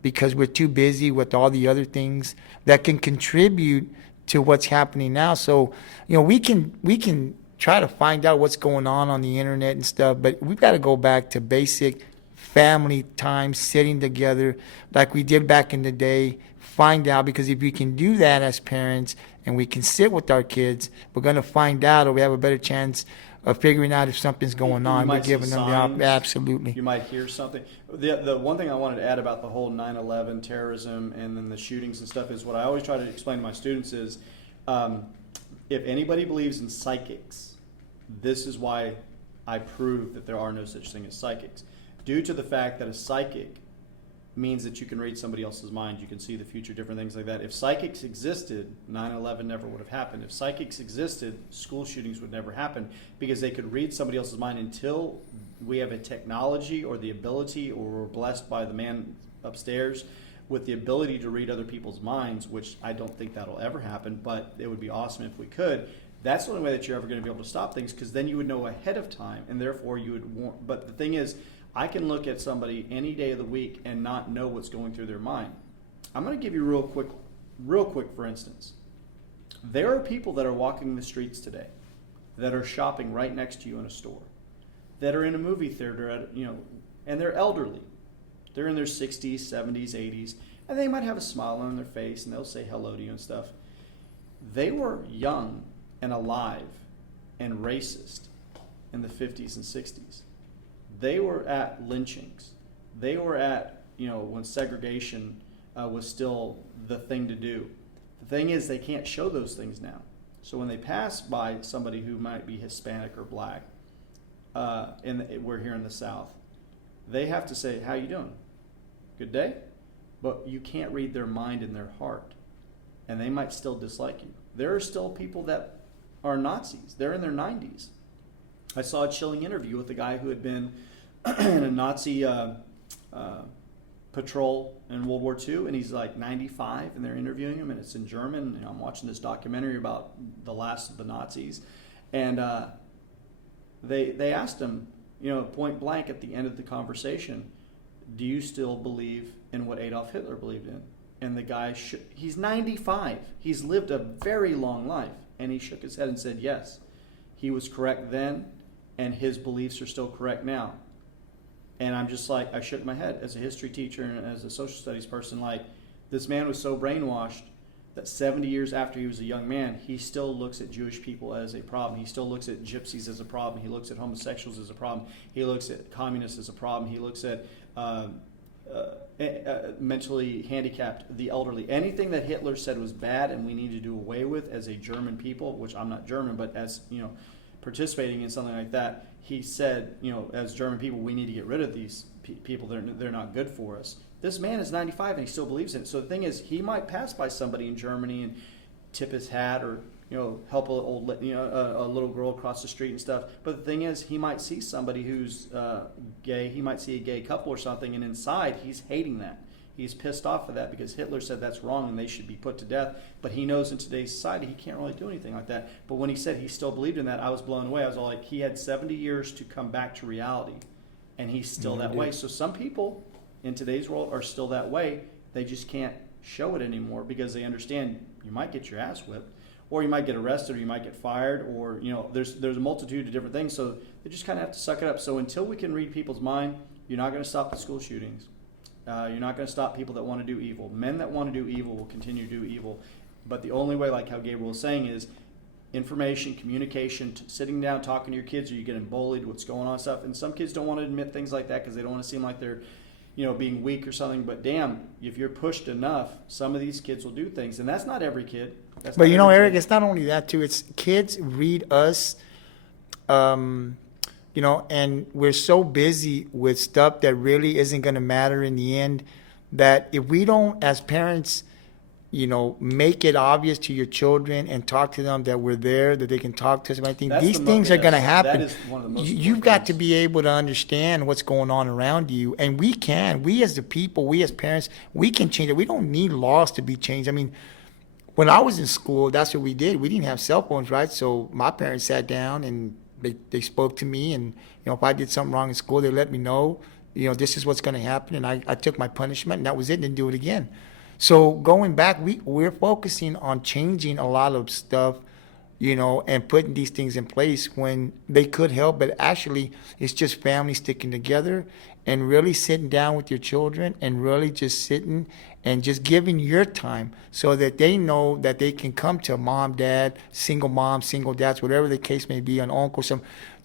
because we're too busy with all the other things that can contribute to what's happening now. So, we can try to find out what's going on the internet and stuff, but we've got to go back to basic family time, sitting together like we did back in the day. Find out, because if we can do that as parents and we can sit with our kids, we're going to find out, or we have a better chance of figuring out if something's going on. We're giving them the absolutely. You might hear something. The one thing I wanted to add about the whole 9/11 terrorism and then the shootings and stuff is what I always try to explain to my students is, if anybody believes in psychics, this is why I prove that there are no such thing as psychics. Due to the fact that a psychic means that you can read somebody else's mind, you can see the future, different things like that. If psychics existed, 9/11 never would have happened. If psychics existed, school shootings would never happen, because they could read somebody else's mind. Until we have a technology or the ability, or we're blessed by the man upstairs with the ability to read other people's minds, which I don't think that'll ever happen, but it would be awesome if we could. That's the only way that you're ever going to be able to stop things, because then you would know ahead of time, and therefore you would want. But the thing is, I can look at somebody any day of the week and not know what's going through their mind. I'm going to give you real quick, for instance. There are people that are walking the streets today that are shopping right next to you in a store, that are in a movie theater, and they're elderly. They're in their 60s, 70s, 80s, and they might have a smile on their face, and they'll say hello to you and stuff. They were young and alive and racist in the 50s and 60s. They were at lynchings. They were at, when segregation was still the thing to do. The thing is, they can't show those things now. So when they pass by somebody who might be Hispanic or black, we're here in the South, they have to say, how you doing? Good day? But you can't read their mind and their heart, and they might still dislike you. There are still people that are Nazis. They're in their 90s. I saw a chilling interview with a guy who had been in a Nazi patrol in World War II, and he's like 95, and they're interviewing him, and it's in German. I'm watching this documentary about the last of the Nazis, and they asked him, point blank at the end of the conversation, do you still believe in what Adolf Hitler believed in? And the guy, he's 95. He's lived a very long life. And he shook his head and said, yes, he was correct then, and his beliefs are still correct now. And I'm just like, I shook my head as a history teacher and as a social studies person, like, this man was so brainwashed that 70 years after he was a young man, he still looks at Jewish people as a problem. He still looks at gypsies as a problem. He looks at homosexuals as a problem. He looks at communists as a problem. He looks at mentally handicapped, the elderly. Anything that Hitler said was bad and we need to do away with as a German people, which I'm not German, but as, participating in something like that, he said, as German people, we need to get rid of these people. They're not good for us. This man is 95 and he still believes in it. So the thing is, he might pass by somebody in Germany and tip his hat, or help a little girl across the street and stuff. But the thing is, he might see somebody who's gay. He might see a gay couple or something, and inside he's hating that. He's pissed off at that because Hitler said that's wrong and they should be put to death. But he knows in today's society he can't really do anything like that. But when he said he still believed in that, I was blown away. I was all like, he had 70 years to come back to reality, and he's still that way. So some people in today's world are still that way. They just can't show it anymore because they understand you might get your ass whipped, or you might get arrested, or you might get fired, or there's a multitude of different things. So they just kind of have to suck it up. So until we can read people's mind, you're not going to stop the school shootings. You're not going to stop people that want to do evil. Men that want to do evil will continue to do evil. But the only way, like how Gabriel was saying, is information, communication, sitting down, talking to your kids. Are you getting bullied? What's going on? Stuff. And some kids don't want to admit things like that because they don't want to seem like they're being weak or something. But damn, if you're pushed enough, some of these kids will do things. And that's not every kid. But Eric, it's not only that too. It's kids read us, and we're so busy with stuff that really isn't going to matter in the end, that if we don't, as parents, make it obvious to your children and talk to them that we're there, that they can talk to us. I think these things are going to happen. That is one of the most You've got to be able to understand what's going on around you. And we as the people, we as parents, we can change it. We don't need laws to be changed. I mean, when I was in school, that's what we did. We didn't have cell phones, right? So my parents sat down and they spoke to me, and if I did something wrong in school, they let me know. this is what's going to happen, and I took my punishment, and that was it, and didn't do it again. So going back, we're focusing on changing a lot of stuff, and putting these things in place when they could help, but actually it's just family sticking together and really sitting down with your children and really just sitting and just giving your time so that they know that they can come to mom, dad, single moms, single dads, whatever the case may be, an uncle,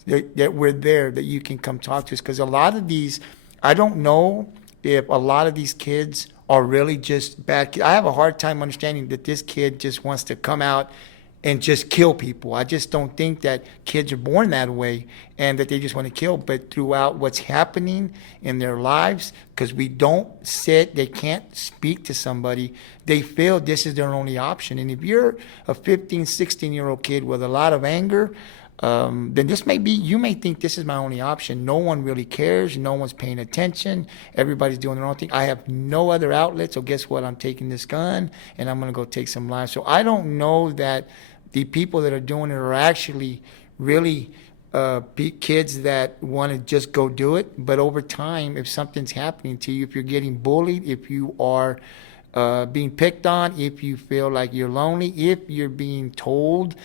that we're there, that you can come talk to us. Because a lot of these, I don't know if a lot of these kids are really just bad kids. I have a hard time understanding that this kid just wants to come out and just kill people. I just don't think that kids are born that way and that they just want to kill. But throughout what's happening in their lives, because we don't sit, they can't speak to somebody, they feel this is their only option. And if you're a 15, 16-year-old kid with a lot of anger, then you may think this is my only option. No one really cares. No one's paying attention. Everybody's doing their own thing. I have no other outlet, so guess what? I'm taking this gun and I'm going to go take some lives. So I don't know that the people that are doing it are actually really kids that want to just go do it. But over time, if something's happening to you, if you're getting bullied, if you are being picked on, if you feel like you're lonely, if you're being told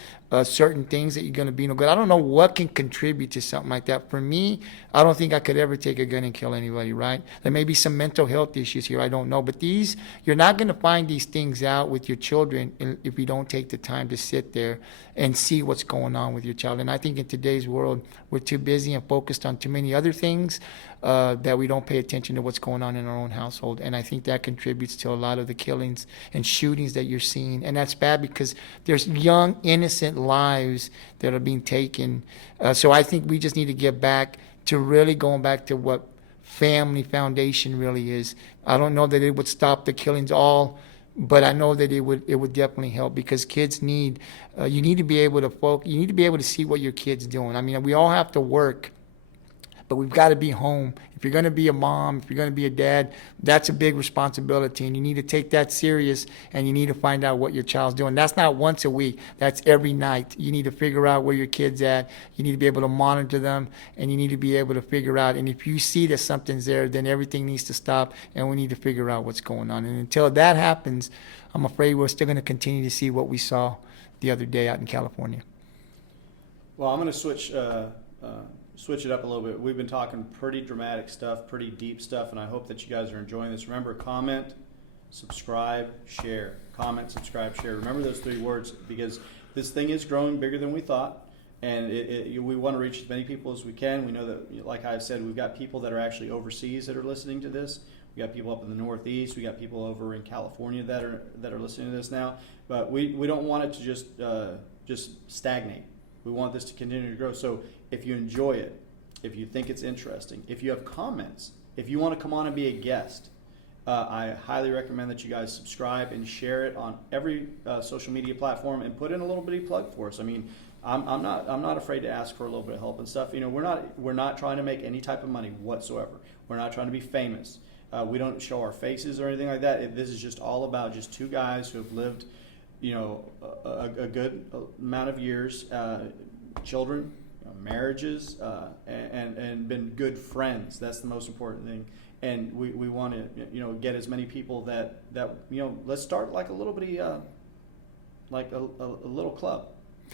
certain things that you're going to be no good. I don't know what can contribute to something like that. For me, I don't think I could ever take a gun and kill anybody, right? There may be some mental health issues here, I don't know. But you're not going to find these things out with your children if you don't take the time to sit there and see what's going on with your child. And I think in today's world, we're too busy and focused on too many other things that we don't pay attention to what's going on in our own household. And I think that contributes to a lot of the killings and shootings that you're seeing. And that's bad because there's young, innocent lives that are being taken. So I think we just need to get back to really going back to what family foundation really is. I don't know that it would stop the killings all, but I know that it would definitely help, because kids need, you need to be able to you need to be able to see what your kid's doing. I mean, we all have to work, but we've got to be home. If you're going to be a mom, if you're going to be a dad, that's a big responsibility, and you need to take that serious, and you need to find out what your child's doing. That's not once a week. That's every night. You need to figure out where your kid's at. You need to be able to monitor them, and you need to be able to figure out. And if you see that something's there, then everything needs to stop, and we need to figure out what's going on. And until that happens, I'm afraid we're still going to continue to see what we saw the other day out in California. Well, I'm going to switch it up a little bit. We've been talking pretty dramatic stuff, pretty deep stuff, and I hope that you guys are enjoying this. Remember, comment, subscribe, share. Comment, subscribe, share. Remember those 3 words, because this thing is growing bigger than we thought, and we want to reach as many people as we can. We know that, like I've said, we've got people that are actually overseas that are listening to this. We got people up in the Northeast. We got people over in California that are listening to this now. But we don't want it to just stagnate. We want this to continue to grow. So if you enjoy it, if you think it's interesting, if you have comments, if you want to come on and be a guest, I highly recommend that you guys subscribe and share it on every social media platform, and put in a little bitty plug for us. I mean, I'm not afraid to ask for a little bit of help and stuff. We're not trying to make any type of money whatsoever. We're not trying to be famous. We don't show our faces or anything like that. This is just all about just 2 guys who have lived, a good amount of years, children, marriages, and been good friends. That's the most important thing. And we want to get as many people that let's start like a little bitty like a little club,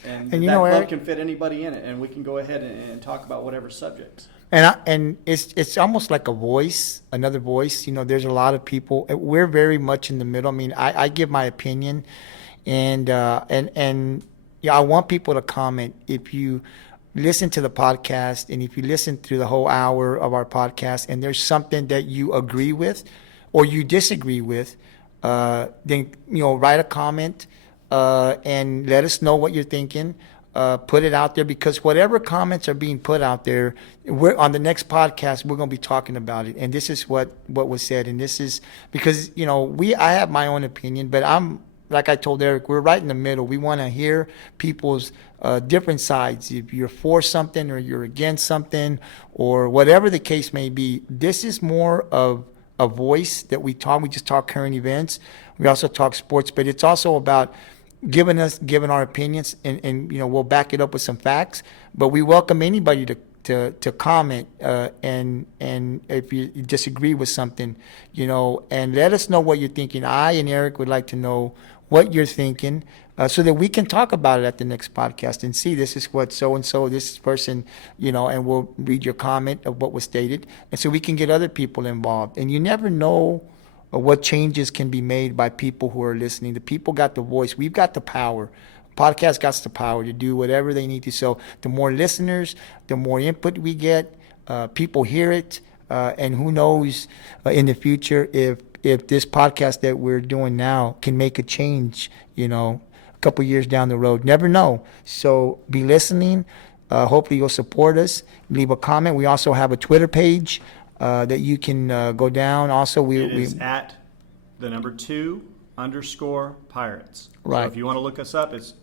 and that club Eric, can fit anybody in it, and we can go ahead and talk about whatever subjects. And it's almost like a voice, another voice. There's a lot of people. We're very much in the middle. I mean, I give my opinion, and I want people to comment. If you listen to the podcast, and if you listen through the whole hour of our podcast, and there's something that you agree with or you disagree with, then write a comment and let us know what you're thinking. Put it out there, because whatever comments are being put out there, we're on the next podcast, we're going to be talking about it. And this is what was said. And this is because, I have my own opinion, but like I told Eric, we're right in the middle. We want to hear people's different sides. If you're for something or you're against something, or whatever the case may be, this is more of a voice that we talk. We just talk current events. We also talk sports, but it's also about giving our opinions, and we'll back it up with some facts. But we welcome anybody to to comment and if you disagree with something, and let us know what you're thinking. I and Eric would like to know what you're thinking, so that we can talk about it at the next podcast and see this is what so and so this person, and we'll read your comment of what was stated, and so we can get other people involved. And you never know what changes can be made by people who are listening. The people got the voice. We've got the power. Podcast got the power to do whatever they need to. So the more listeners, the more input we get, people hear it, and who knows in the future if this podcast that we're doing now can make a change, a couple years down the road. Never know. So be listening. Hopefully you'll support us. Leave a comment. We also have a Twitter page that you can go down. Also, It is at the number 2_Pirates. Right. So if you want to look us up, it's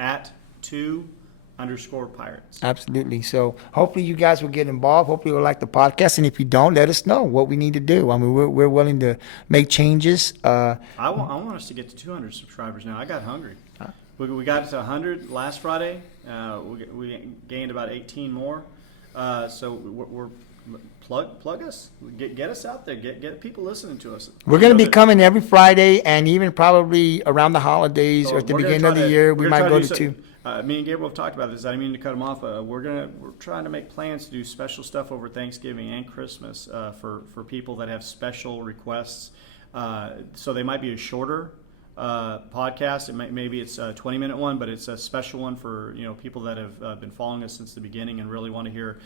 at 2_Pirates. Absolutely. So hopefully you guys will get involved. Hopefully you'll like the podcast. And if you don't, let us know what we need to do. I mean, we're willing to make changes. I want us to get to 200 subscribers now. I got hungry. We got to 100 last Friday. We gained about 18 more. So we're plug us. Get us out there. Get people listening to us. We're going to be coming every Friday, and even probably around the holidays or at the beginning of the year, we might go to 2. Me and Gabriel have talked about this. I didn't mean to cut him off. We're trying to make plans to do special stuff over Thanksgiving and Christmas for people that have special requests. So they might be a shorter podcast. Maybe it's a 20-minute one, but it's a special one for people that have been following us since the beginning and really want to hear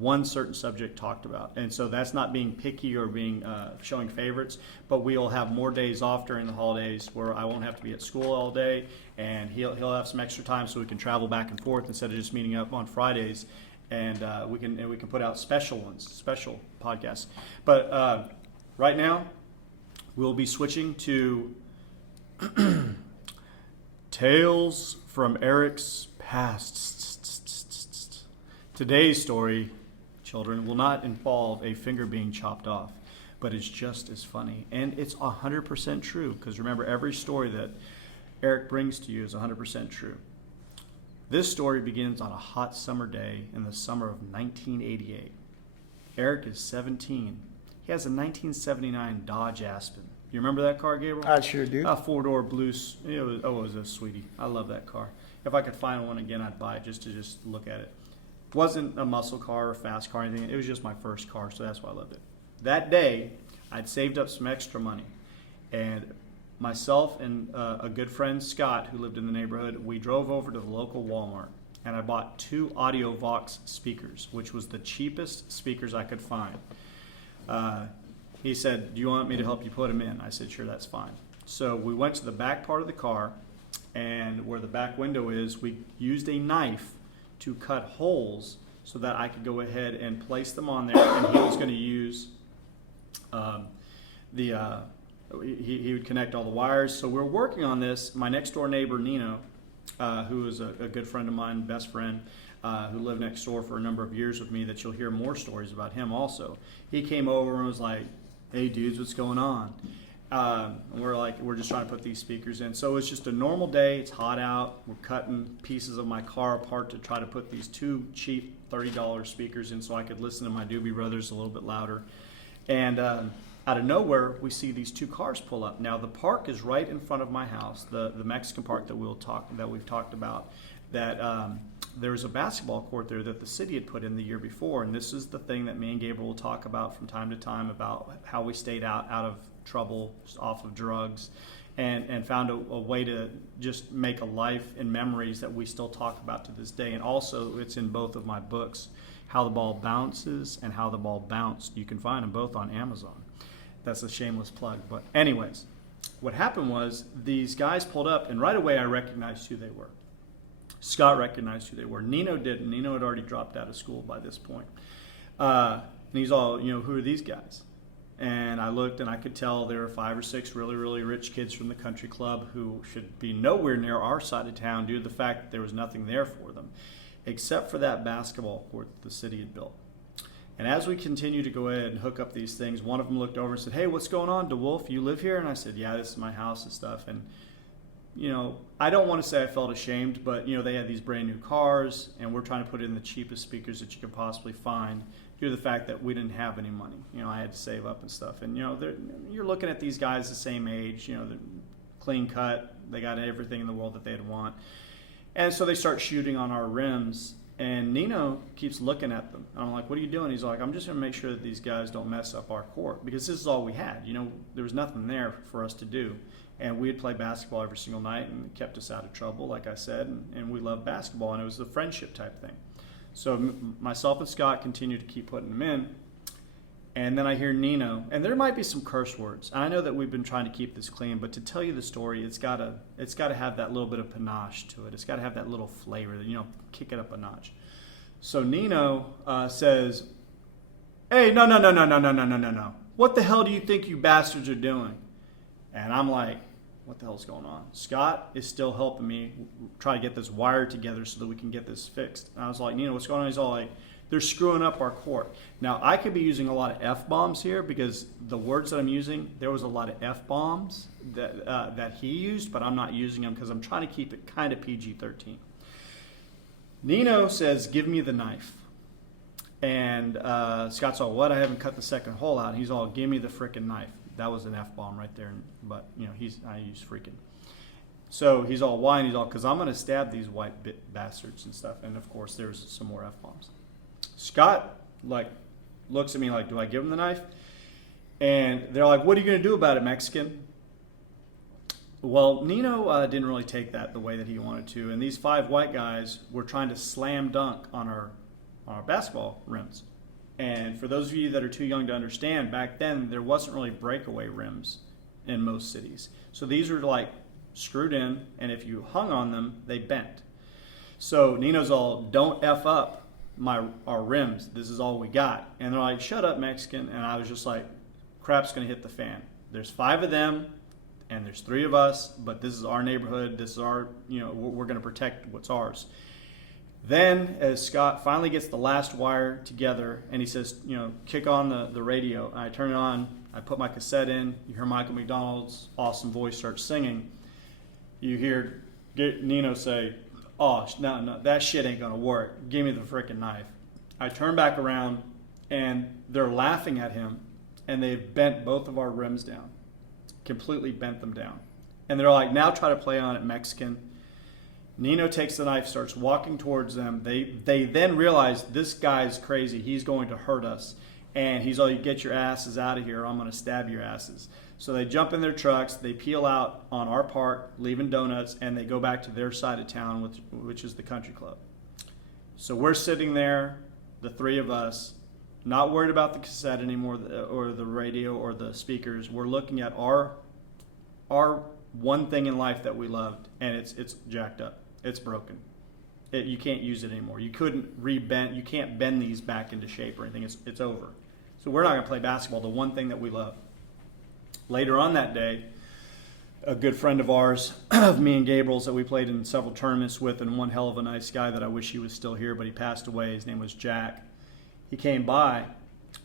one certain subject talked about. And so that's not being picky or being showing favorites, but we'll have more days off during the holidays where I won't have to be at school all day, and he'll have some extra time so we can travel back and forth instead of just meeting up on Fridays, and we can put out special podcasts. But right now we'll be switching to Tales from Eric's Past. Today's story, children, will not involve a finger being chopped off, but it's just as funny. And it's 100% true, because remember, every story that Eric brings to you is 100% true. This story begins on a hot summer day in the summer of 1988. Eric is 17. He has a 1979 Dodge Aspen. You remember that car, Gabriel? I sure do. A four-door blue. It was a sweetie. I love that car. If I could find one again, I'd buy it just to look at it. It wasn't a muscle car or a fast car or anything. It was just my first car, so that's why I loved it. That day, I'd saved up some extra money, and myself and a good friend, Scott, who lived in the neighborhood, we drove over to the local Walmart, and I bought 2 AudioVox speakers, which was the cheapest speakers I could find. He said, "Do you want me to help you put them in?" I said, "Sure, that's fine." So we went to the back part of the car, and where the back window is, we used a knife to cut holes so that I could go ahead and place them on there, and he was going to use he would connect all the wires. So we're working on this. My next door neighbor, Nino, who is a good friend of mine, best friend, who lived next door for a number of years with me, that you'll hear more stories about him also. He came over and was like, "Hey dudes, what's going on?" We're just trying to put these speakers in. So it's just a normal day. It's hot out. We're cutting pieces of my car apart to try to put these 2 cheap $30 speakers in so I could listen to my Doobie Brothers a little bit louder. And out of nowhere, we see these 2 cars pull up. Now the park is right in front of my house, the Mexican park that we've talked about. That there's a basketball court there that the city had put in the year before, and this is the thing that me and Gabriel will talk about from time to time, about how we stayed out of trouble, off of drugs, and found a way to just make a life in memories that we still talk about to this day. And also, it's in both of my books, How the Ball Bounces and How the Ball Bounced. You can find them both on Amazon. That's a shameless plug. But anyways, what happened was these guys pulled up, and right away I recognized who they were. Scott recognized who they were. Nino didn't. Nino had already dropped out of school by this point. And he's all, who are these guys? And I looked, and I could tell there were 5 or 6 really, really rich kids from the country club who should be nowhere near our side of town due to the fact that there was nothing there for them, except for that basketball court that the city had built. And as we continued to go ahead and hook up these things, one of them looked over and said, "Hey, what's going on, DeWolf? You live here?" And I said, "Yeah, this is my house and stuff." And I don't want to say I felt ashamed, but they had these brand new cars, and we're trying to put in the cheapest speakers that you could possibly find due to the fact that we didn't have any money. I had to save up and stuff. And you're looking at these guys the same age, they're clean cut, they got everything in the world that they'd want. And so they start shooting on our rims, and Nino keeps looking at them. And I'm like, what are you doing? He's like, I'm just going to make sure that these guys don't mess up our court, because this is all we had. There was nothing there for us to do. And we'd play basketball every single night, and it kept us out of trouble, like I said, and we loved basketball, and it was a friendship type thing. So myself and Scott continued to keep putting them in, and then I hear Nino, and there might be some curse words. I know that we've been trying to keep this clean, but to tell you the story, it's got to have that little bit of panache to it. It's got to have that little flavor, kick it up a notch. So Nino says, "Hey, no. What the hell do you think you bastards are doing?" And I'm like, what the hell's going on? Scott is still helping me try to get this wire together so that we can get this fixed. And I was like, Nino, what's going on? He's all like, they're screwing up our court. Now, I could be using a lot of F-bombs here, because the words that I'm using, there was a lot of F-bombs that he used, but I'm not using them because I'm trying to keep it kind of PG-13. Nino says, give me the knife. And Scott's all, what? I haven't cut the second hole out. And he's all, give me the frickin' knife. That was an F-bomb right there, but I use freaking. So he's all, why? And he's all, because I'm going to stab these white bastards and stuff. And of course, there's some more F-bombs. Scott looks at me like, do I give him the knife? And they're like, what are you going to do about it, Mexican? Well, Nino didn't really take that the way that he wanted to, and these 5 white guys were trying to slam dunk on our basketball rims. And for those of you that are too young to understand, back then there wasn't really breakaway rims in most cities. So these were screwed in, and if you hung on them, they bent. So Nino's all, don't F up our rims. This is all we got. And they're like, shut up, Mexican. And I was just like, crap's going to hit the fan. There's 5 of them, and there's 3 of us, but this is our neighborhood. This is our, we're going to protect what's ours. Then, as Scott finally gets the last wire together, and he says, kick on the radio. And I turn it on. I put my cassette in. You hear Michael McDonald's awesome voice start singing. You hear Nino say, oh, no, that shit ain't going to work. Give me the frickin' knife. I turn back around, and they're laughing at him, and they've bent both of our rims down. Completely bent them down. And they're like, now try to play on it, Mexican. Nino takes the knife, starts walking towards them. They then realize this guy's crazy. He's going to hurt us. And he's all, you get your asses out of here, or I'm going to stab your asses. So they jump in their trucks. They peel out on our park, leaving donuts, and they go back to their side of town, which is the country club. So we're sitting there, the 3 of us, not worried about the cassette anymore, or the radio, or the speakers. We're looking at our one thing in life that we loved, and it's jacked up. It's broken. You can't use it anymore. You can't bend these back into shape or anything. It's over. So we're not going to play basketball, the one thing that we love. Later on that day, a good friend of ours, of me and Gabriel's, that we played in several tournaments with, and one hell of a nice guy that I wish he was still here, but he passed away. His name was Jack. He came by,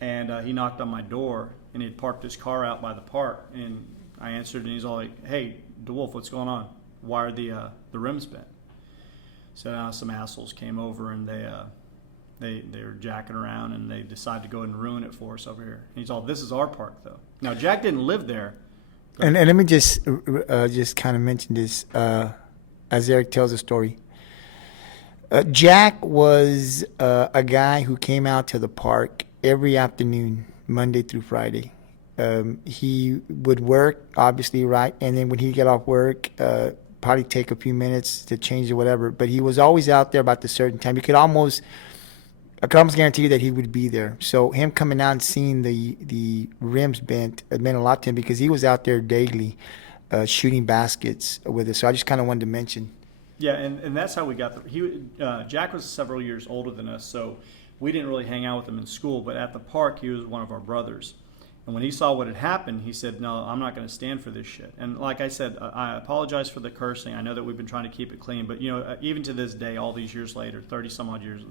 and he knocked on my door, and he had parked his car out by the park, and I answered, and he's all like, hey, DeWolf, what's going on? Why are the rims bent? So some assholes came over, and they were jacking around, and they decided to go ahead and ruin it for us over here. And he's all, this is our park, though. Now, Jack didn't live there. And let me just kind of mention this as Eric tells the story. Jack was a guy who came out to the park every afternoon, Monday through Friday. He would work, obviously, right? And then when he'd get off work, probably take a few minutes to change or whatever. But he was always out there about a certain time. I could almost guarantee you that he would be there. So him coming out and seeing the rims bent, it meant a lot to him, because he was out there daily shooting baskets with us. So I just kind of wanted to mention. Yeah, and that's how we got Jack was several years older than us, so we didn't really hang out with him in school. But at the park, he was one of our brothers. And when he saw what had happened, he said, no, I'm not going to stand for this shit. And like I said, I apologize for the cursing. I know that we've been trying to keep it clean. But, even to this day, all these years later, 30-some-odd years,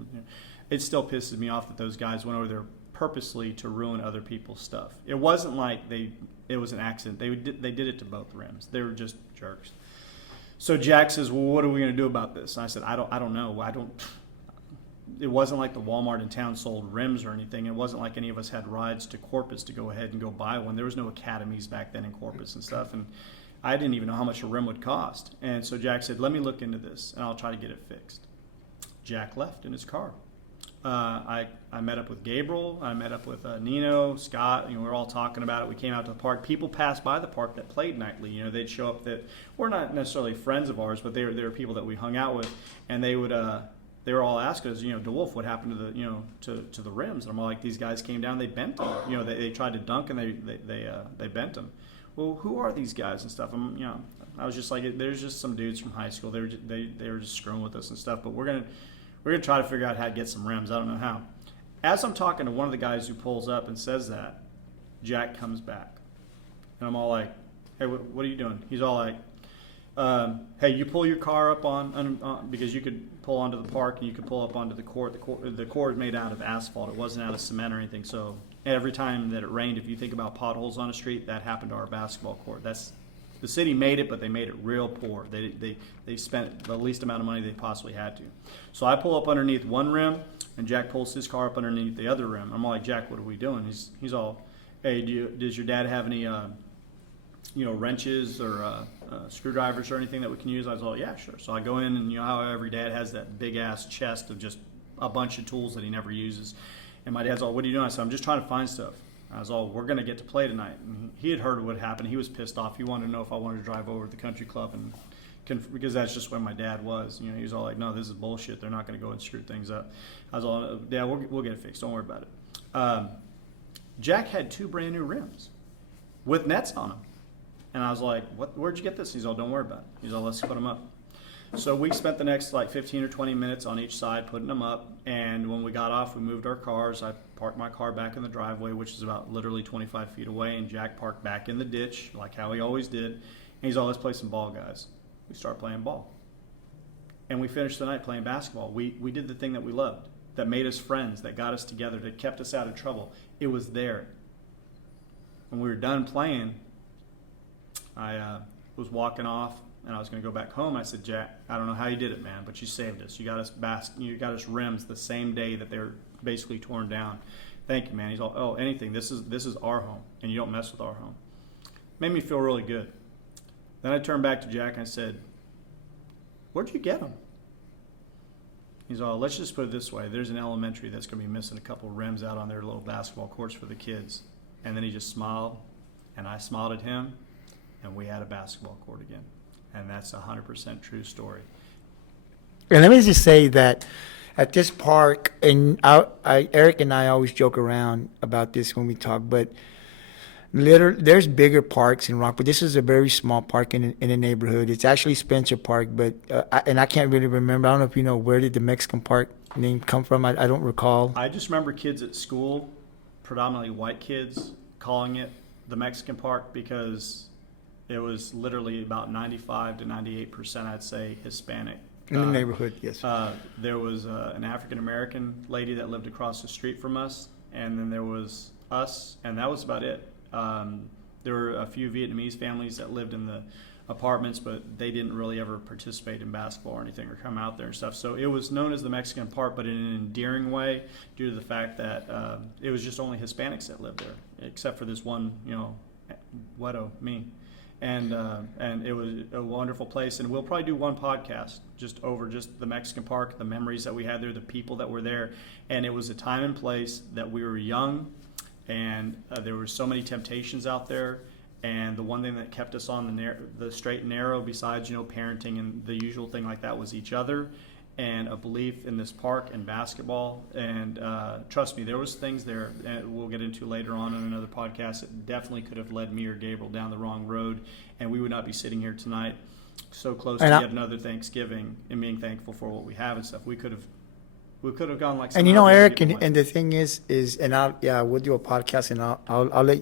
it still pisses me off that those guys went over there purposely to ruin other people's stuff. It wasn't like it was an accident. They did it to both rims. They were just jerks. So Jack says, well, what are we going to do about this? And I said, I don't know. It wasn't like the Walmart in town sold rims or anything. It wasn't like any of us had rides to Corpus to go ahead and go buy one. There was no academies back then in Corpus and stuff. And I didn't even know how much a rim would cost. And so Jack said, let me look into this and I'll try to get it fixed. Jack left in his car. I met up with Gabriel. I met up with Nino, Scott. We were all talking about it. We came out to the park. People passed by the park that played nightly. They'd show up that were not necessarily friends of ours, but they were people that we hung out with, and they would. They were all asking us, DeWolf, what happened to the to the rims? And I'm all like, these guys came down, they bent them. They tried to dunk and they bent them. Well, who are these guys and stuff? I was just like, there's just some dudes from high school. They were just screwing with us and stuff. But we're gonna try to figure out how to get some rims. I don't know how. As I'm talking to one of the guys who pulls up and says that, Jack comes back, and I'm all like, hey, what are you doing? He's all like, hey, you pull your car up on because you could pull onto the park and you could pull up onto the court. The court is made out of asphalt. It wasn't out of cement or anything. So every time that it rained, if you think about potholes on a street, that happened to our basketball court. The city made it, but they made it real poor. They spent the least amount of money they possibly had to. So I pull up underneath one rim, and Jack pulls his car up underneath the other rim. I'm all like, Jack, what are we doing? He's all, hey, does your dad have any wrenches or screwdrivers or anything that we can use? I was all, yeah, sure. So I go in, and how every dad has that big ass chest of just a bunch of tools that he never uses. And my dad's all, what are you doing? I said, I'm just trying to find stuff. I was all, we're going to get to play tonight. And he had heard what happened. He was pissed off. He wanted to know if I wanted to drive over to the country club because that's just where my dad was. He was all like, no, this is bullshit. They're not going to go and screw things up. I was all, Dad, we'll get it fixed. Don't worry about it. Jack had 2 brand new rims with nets on them. And I was like, where'd you get this? He's all, don't worry about it. He's all, let's put them up. So we spent the next 15 or 20 minutes on each side putting them up, and when we got off, we moved our cars. I parked my car back in the driveway, which is about literally 25 feet away, and Jack parked back in the ditch, like how he always did. And he's all, let's play some ball, guys. We start playing ball. And we finished the night playing basketball. We did the thing that we loved, that made us friends, that got us together, that kept us out of trouble. It was there. When we were done playing, I was walking off, and I was going to go back home. I said, Jack, I don't know how you did it, man, but you saved us. You got us rims the same day that they were basically torn down. Thank you, man. He's all, oh, anything. This is our home, and you don't mess with our home. Made me feel really good. Then I turned back to Jack and I said, where'd you get them? He's all, let's just put it this way. There's an elementary that's going to be missing a couple rims out on their little basketball courts for the kids. And then he just smiled, and I smiled at him, and we had a basketball court again. And that's a 100% true story. And let me just say that at this park, and Eric and I always joke around about this when we talk, but there's bigger parks in Rockport. This is a very small park in the neighborhood. It's actually Spencer Park, but I can't really remember. I don't know if you know, where did the Mexican Park name come from? I don't recall. I just remember kids at school, predominantly white kids, calling it the Mexican Park because it was literally about 95 to 98%, I'd say, Hispanic. In the neighborhood, yes. There was an African-American lady that lived across the street from us, and then there was us, and that was about it. There were a few Vietnamese families that lived in the apartments, but they didn't really ever participate in basketball or anything or come out there and stuff. So it was known as the Mexican Park, but in an endearing way due to the fact that it was just only Hispanics that lived there, except for this one, Wedo, me. And it was a wonderful place, and we'll probably do one podcast just over just the Mexican Park, the memories that we had there, the people that were there, and it was a time and place that we were young, and there were so many temptations out there, and the one thing that kept us on the straight and narrow, besides parenting and the usual thing like that, was each other, and a belief in this park and basketball. And trust me, there was things there that we'll get into later on in another podcast that definitely could have led me or Gabriel down the wrong road, and we would not be sitting here tonight so close to yet another Thanksgiving and being thankful for what we have and stuff. We could have gone like. And Eric, and the thing is, and we'll do a podcast, and I'll let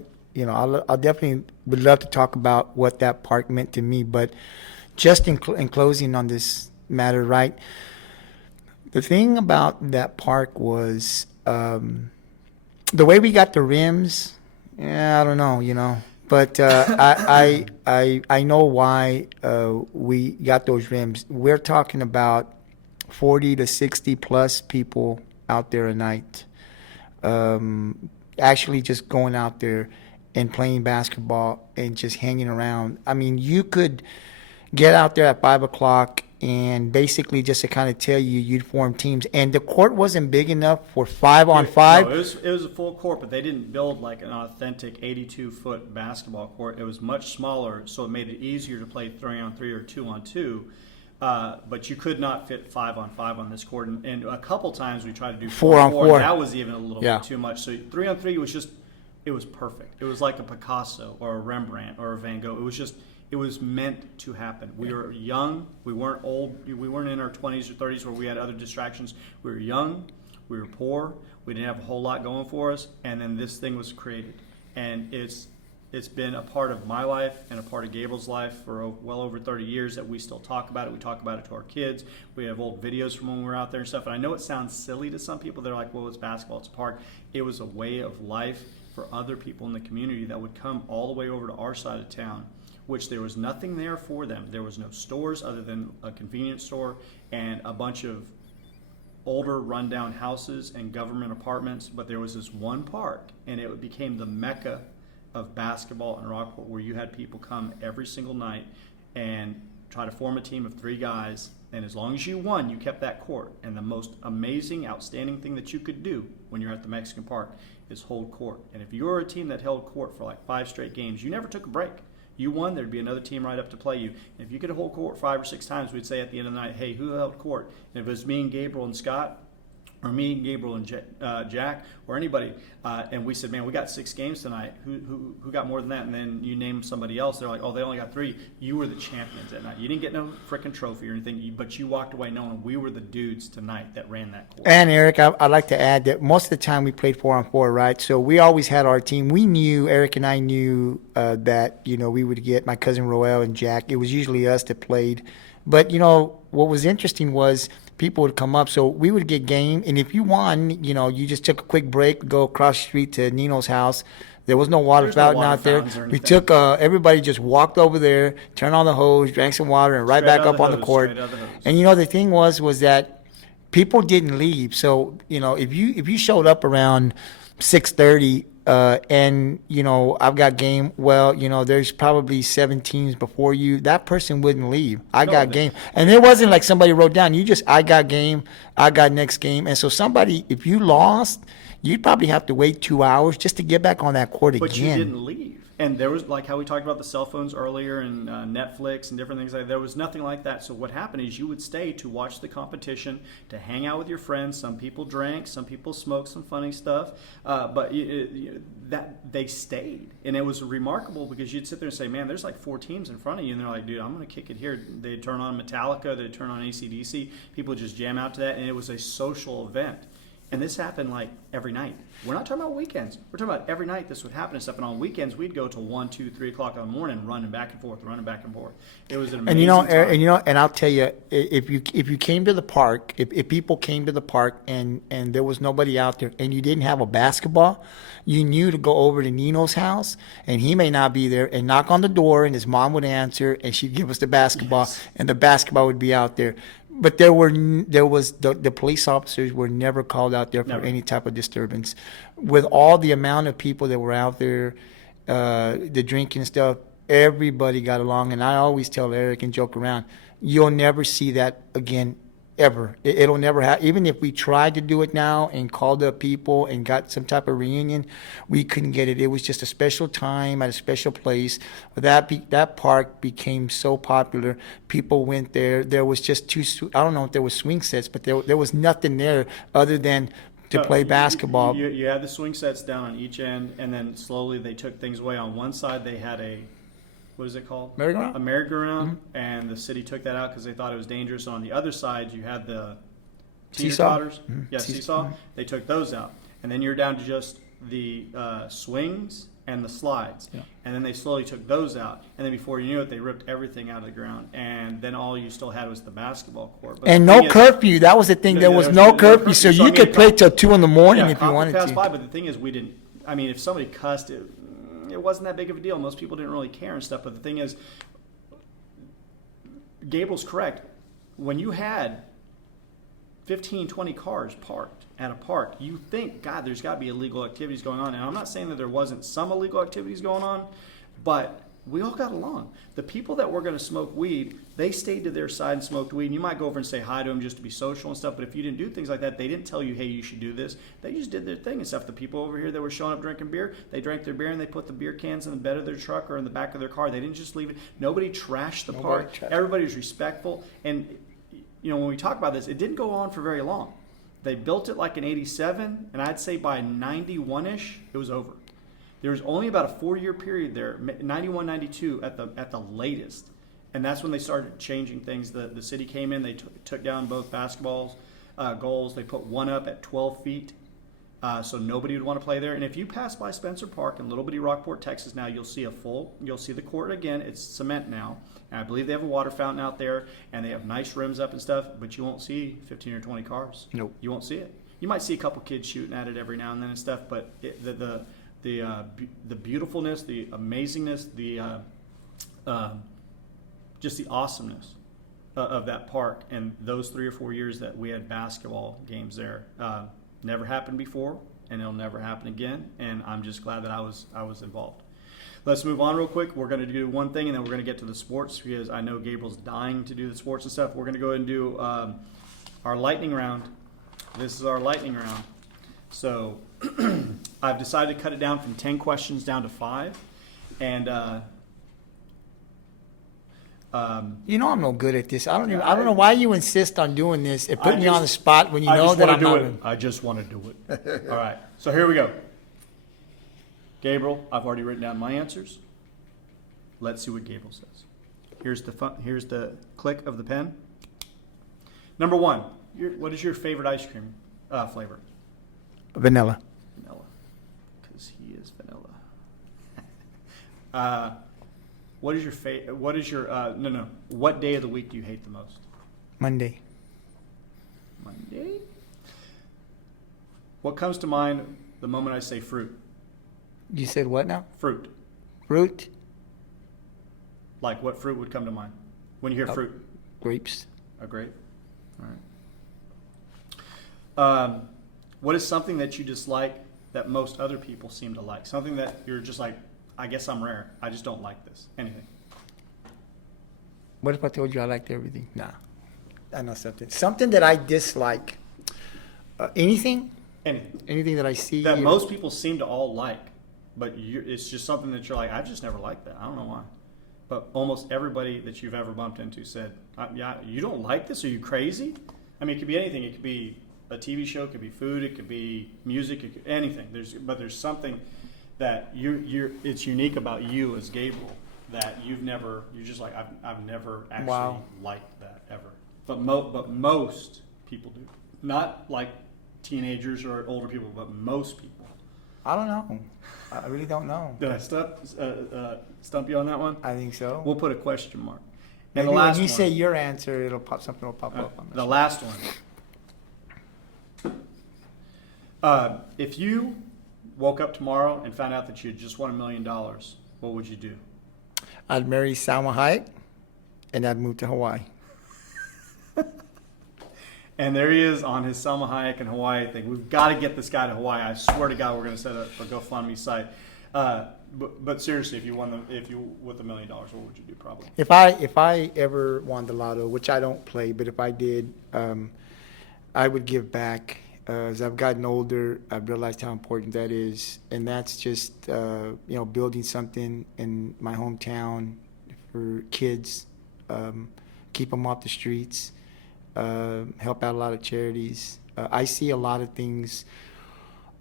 I'll definitely would love to talk about what that park meant to me. But just in closing on this matter, right? The thing about that park was the way we got the rims. Yeah, I don't know. But I know why we got those rims. We're talking about 40 to 60 plus people out there a night. Actually just going out there and playing basketball and just hanging around. I mean, you could get out there at 5 o'clock and basically just to kind of tell you, you'd form teams. And the court wasn't big enough for 5-on-5. No, it was a full court, but they didn't build like an authentic 82-foot basketball court. It was much smaller, so it made it easier to play 3-on-3 or 2-on-2. But you could not fit 5-on-5 on this court. And a couple times we tried to do 4-on-4. And that was even a little bit too much. So 3-on-3 was just, it was perfect. It was like a Picasso or a Rembrandt or a Van Gogh. It was meant to happen. We were young. We weren't old. We weren't in our 20s or 30s where we had other distractions. We were young. We were poor. We didn't have a whole lot going for us. And then this thing was created. And it's been a part of my life and a part of Gabriel's life for well over 30 years that we still talk about it. We talk about it to our kids. We have old videos from when we were out there and stuff. And I know it sounds silly to some people. They're like, well, it's basketball. It's a park. It was a way of life for other people in the community that would come all the way over to our side of town, which there was nothing there for them. There was no stores other than a convenience store and a bunch of older rundown houses and government apartments, but there was this one park, and it became the mecca of basketball in Rockport, where you had people come every single night and try to form a team of 3 guys, and as long as you won, you kept that court. And the most amazing, outstanding thing that you could do when you're at the Mexican Park is hold court. And if you were a team that held court for like 5 straight games, you never took a break. You won, there'd be another team right up to play you. And if you could hold court 5 or 6 times, we'd say at the end of the night, hey, who held court? And if it was me and Gabriel and Scott, or me and Gabriel and Jack, or anybody, and we said, man, we got 6 games tonight. Who got more than that? And then you name somebody else. They're like, oh, they only got 3. You were the champions that night. You didn't get no frickin' trophy or anything, but you walked away knowing we were the dudes tonight that ran that court. And Eric, I'd like to add that most of the time we played 4-on-4, right? So we always had our team. We knew, Eric and I knew that, we would get my cousin Roel and Jack. It was usually us that played. But, what was interesting was people would come up. So we would get game. And if you won, you just took a quick break, go across the street to Nino's house. There was no water fountain out there. We took, everybody just walked over there, turned on the hose, drank some water, and right back up on the court. And, the thing was that people didn't leave. So, if you showed up around 6:30, and I've got game, well, there's probably 7 teams before you, that person wouldn't leave. I got game. And it wasn't like somebody wrote down, I got game, I got next game. And so somebody, if you lost, you'd probably have to wait 2 hours just to get back on that court again. But you didn't leave. And there was, like how we talked about the cell phones earlier and Netflix and different things like that, there was nothing like that. So what happened is you would stay to watch the competition, to hang out with your friends. Some people drank, some people smoked some funny stuff, but that they stayed. And it was remarkable because you'd sit there and say, man, there's like 4 teams in front of you. And they're like, dude, I'm going to kick it here. They'd turn on Metallica, they'd turn on AC/DC. People would just jam out to that. And it was a social event. And this happened like every night. We're not talking about weekends. We're talking about every night this would happen and stuff. And on weekends, we'd go to 1, 2, 3 o'clock in the morning, running back and forth. It was an amazing time. And I'll tell you, if you came to the park, if people came to the park and there was nobody out there and you didn't have a basketball, you knew to go over to Nino's house, and he may not be there, and knock on the door, and his mom would answer, and she'd give us the basketball, and the basketball would be out there. But the police officers were never called out there for any type of disturbance. With all the amount of people that were out there, the drinking stuff, everybody got along. And I always tell Eric and joke around, you'll never see that again, ever. It'll never happen. Even if we tried to do it now and called up people and got some type of reunion, we couldn't get it. It was just a special time at a special place. That park became so popular. People went there. There was just I don't know if there was swing sets, but there was nothing there other than to play basketball. You had the swing sets down on each end, and then slowly they took things away. On one side, they had what is it called? Merry-go-round? A merry-go-round, and the city took that out because they thought it was dangerous. On the other side, you had the teeter-totters. Mm-hmm. Yeah, seesaw. Mm-hmm. They took those out. And then you're down to just the swings and the slides. Yeah. And then they slowly took those out. And then before you knew it, they ripped everything out of the ground. And then all you still had was the basketball court. But and no curfew. That was the thing. There was no curfew. So you could play till 2 in the morning if you wanted to. By, but the thing is, we didn't. I mean, if somebody cussed it, it wasn't that big of a deal. Most people didn't really care and stuff. But the thing is, Gabriel's correct. When you had 15, 20 cars parked at a park, you think, God, there's got to be illegal activities going on. And I'm not saying that there wasn't some illegal activities going on, but we all got along. The people that were going to smoke weed, they stayed to their side and smoked weed. And you might go over and say hi to them just to be social and stuff, but if you didn't do things like that, they didn't tell you, hey, you should do this. They just did their thing and stuff. The people over here that were showing up drinking beer, they drank their beer and they put the beer cans in the bed of their truck or in the back of their car. They didn't just leave it. Nobody trashed the park. Everybody was respectful. And, you know, when we talk about this, it didn't go on for very long. They built it like in 87, and I'd say by 91-ish, it was over. There was only about a 4-year period there, 91, 92 at the latest. And that's when they started changing things. The city came in, they took down both basketballs, goals. They put one up at 12 feet, so nobody would want to play there. And if you pass by Spencer Park in Little Bitty Rockport, Texas now, you'll see the court again. It's cement now. And I believe they have a water fountain out there, and they have nice rims up and stuff, but you won't see 15 or 20 cars. Nope. You won't see it. You might see a couple kids shooting at it every now and then and stuff, but the beautifulness, the amazingness, just the awesomeness of that park, and those 3 or 4 years that we had basketball games there, never happened before, and it'll never happen again. And I'm just glad that I was involved. Let's move on real quick. We're going to do one thing, and then we're going to get to the sports because I know Gabriel's dying to do the sports and stuff. We're going to go ahead and do our lightning round. This is our lightning round. So I've decided to cut it down from 10 questions down to 5. And you know I'm no good at this. I don't know why you insist on doing this and put me on the spot when you know that I'm not. I just want to do it. All right. So here we go. Gabriel, I've already written down my answers. Let's see what Gabriel says. Here's the click of the pen. Number 1. What is your favorite ice cream flavor? Vanilla. Vanilla. Because he is vanilla. What day of the week do you hate the most? Monday. Monday? What comes to mind the moment I say fruit? You said what now? Fruit. Fruit? Like what fruit would come to mind when you hear fruit? Grapes. A grape? All right. What is something that you dislike that most other people seem to like? Something that you're just like, I guess I'm rare. I just don't like this. Anything. What if I told you I liked everything? Nah. I know something. Something that I dislike. Anything? Anything. Anything that I see. That most people seem to all like. But it's just something that you're like, I've just never liked that. I don't know why. But almost everybody that you've ever bumped into said, yeah, you don't like this? Are you crazy? I mean, it could be anything. It could be a TV show. It could be food. It could be music. It could, anything. There's something that it's unique about you as Gabriel that you're just like, I've never actually liked that ever. But most people do. Not like teenagers or older people, but most people. I don't know. I really don't know. Did I stump you on that one? I think so. We'll put a question mark. And Maybe the last when you one, say your answer, something will pop up on the last one. If you woke up tomorrow and found out that you had just won $1 million, what would you do? I'd marry Salma Hayek, and I'd move to Hawaii. And there he is on his Salma Hayek and Hawaii thing. We've got to get this guy to Hawaii. I swear to God, we're going to set up a GoFundMe site. But seriously, if you with $1 million, what would you do? Probably. If I ever won the lotto, which I don't play, but if I did, I would give back. As I've gotten older, I've realized how important that is, and that's just building something in my hometown for kids, keep them off the streets. Help out a lot of charities. I see a lot of things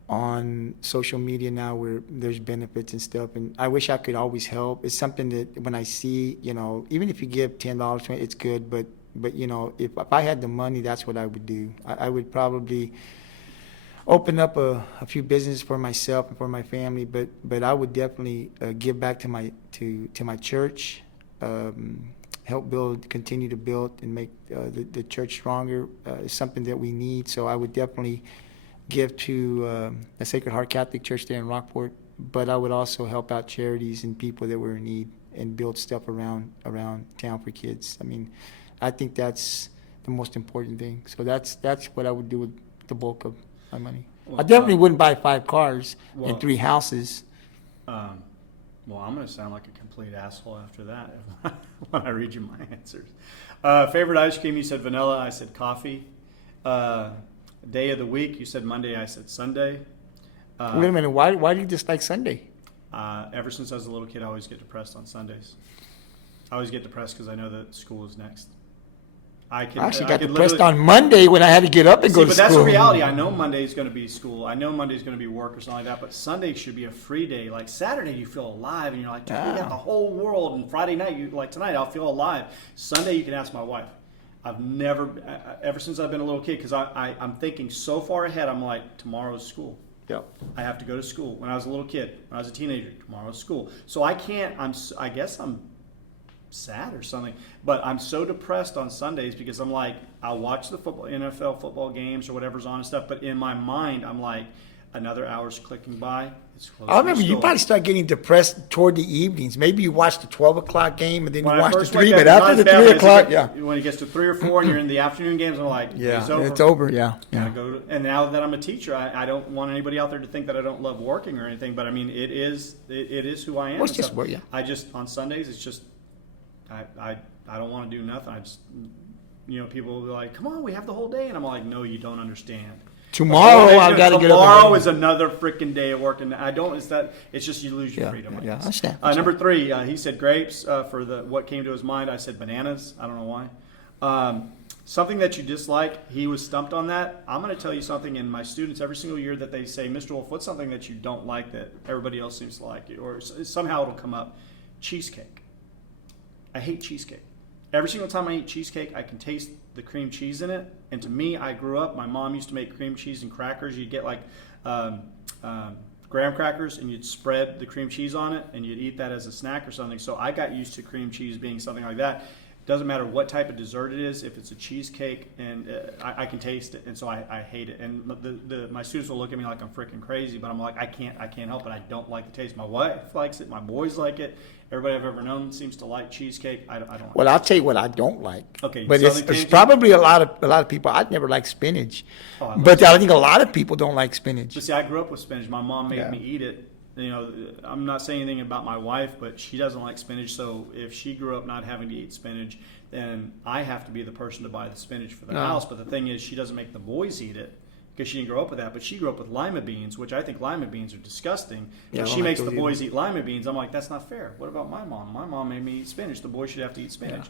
on social media now where there's benefits and stuff, and I wish I could always help. It's something that when I see, even if you give $10, it's good, but if I had the money, that's what I would do. I would probably open up a few businesses for myself and for my family, but I would definitely give back to my church. Help continue to build and make the church stronger is something that we need. So I would definitely give to the Sacred Heart Catholic Church there in Rockport, but I would also help out charities and people that were in need and build stuff around town for kids. I mean, I think that's the most important thing. So that's what I would do with the bulk of my money. Well, I definitely wouldn't buy 5 cars well, and 3 houses. Well, I'm going to sound like a complete asshole after that when I read you my answers. Favorite ice cream, you said vanilla, I said coffee. Day of the week, you said Monday, I said Sunday. Wait a minute, why do you dislike Sunday? Ever since I was a little kid, I always get depressed on Sundays. I always get depressed because I know that school is next. I actually I got could depressed literally- on Monday when I had to get up and go to but school. that's the reality. I know Monday's going to be school. I know Monday's going to be work or something like that. But Sunday should be a free day. Like Saturday, you feel alive and you're like, dude, we got the whole world. And Friday night, you like tonight, I'll feel alive. Sunday, you can ask my wife. I've never, ever since I've been a little kid, because I'm thinking so far ahead. I'm like, tomorrow's school. Yep. I have to go to school. When I was a little kid, when I was a teenager, tomorrow's school. So I can't. I guess I'm sad or something, but I'm so depressed on Sundays because I'm like, I'll watch the NFL football games or whatever's on and stuff, but in my mind I'm like, another hour's clicking by. It's close I remember to you school. probably start getting depressed toward the evenings. Maybe you watch the 12 o'clock game and then When you I watch the first 3, wake up, but it's not after as the bad, 3 but it's o'clock, like, yeah. when it gets to 3 or 4 and you're in the afternoon games, I'm like, Yeah, it's over. it's over, yeah. I go to, and now that I'm a teacher, I don't want anybody out there to think that I don't love working or anything, but I mean, it is who I am. Well, it's and just stuff. work, yeah. I just, on Sundays, it's just, I don't want to do nothing. I just, people will be like, come on, we have the whole day. And I'm like, no, you don't understand. Tomorrow I've got to get up. Tomorrow is another freaking day at work. And it's just you lose your freedom. I Yeah, I guess. understand. Number 3, he said grapes for what came to his mind. I said bananas. I don't know why. Something that you dislike, he was stumped on that. I'm going to tell you something, and my students every single year that they say, Mr. Wolf, what's something that you don't like that everybody else seems to like, or somehow it'll come up? Cheesecake. I hate cheesecake. Every single time I eat cheesecake, I can taste the cream cheese in it. And to me, I grew up, my mom used to make cream cheese and crackers. You'd get like graham crackers and you'd spread the cream cheese on it and you'd eat that as a snack or something. So I got used to cream cheese being something like that. Doesn't matter what type of dessert it is. If it's a cheesecake, and I can taste it, and so I hate it. And my students will look at me like I'm freaking crazy, but I'm like, I can't help it. I don't like the taste. My wife likes it. My boys like it. Everybody I've ever known seems to like cheesecake. I don't. Like Well, I'll tell you what I don't like. Okay, but Southern it's tangent? probably a lot of people. I'd never liked spinach, Oh, I love but I think a lot of people don't like spinach. But see, I grew up with spinach. My mom made Yeah. me eat it. I'm not saying anything about my wife, but she doesn't like spinach. So if she grew up not having to eat spinach, then I have to be the person to buy the spinach for the No. house. But the thing is, she doesn't make the boys eat it because she didn't grow up with that. But she grew up with lima beans, which I think lima beans are disgusting. Yeah, I But don't she like makes the those boys eat lima beans. I'm like, that's not fair. What about my mom? My mom made me eat spinach. The boys should have to eat spinach.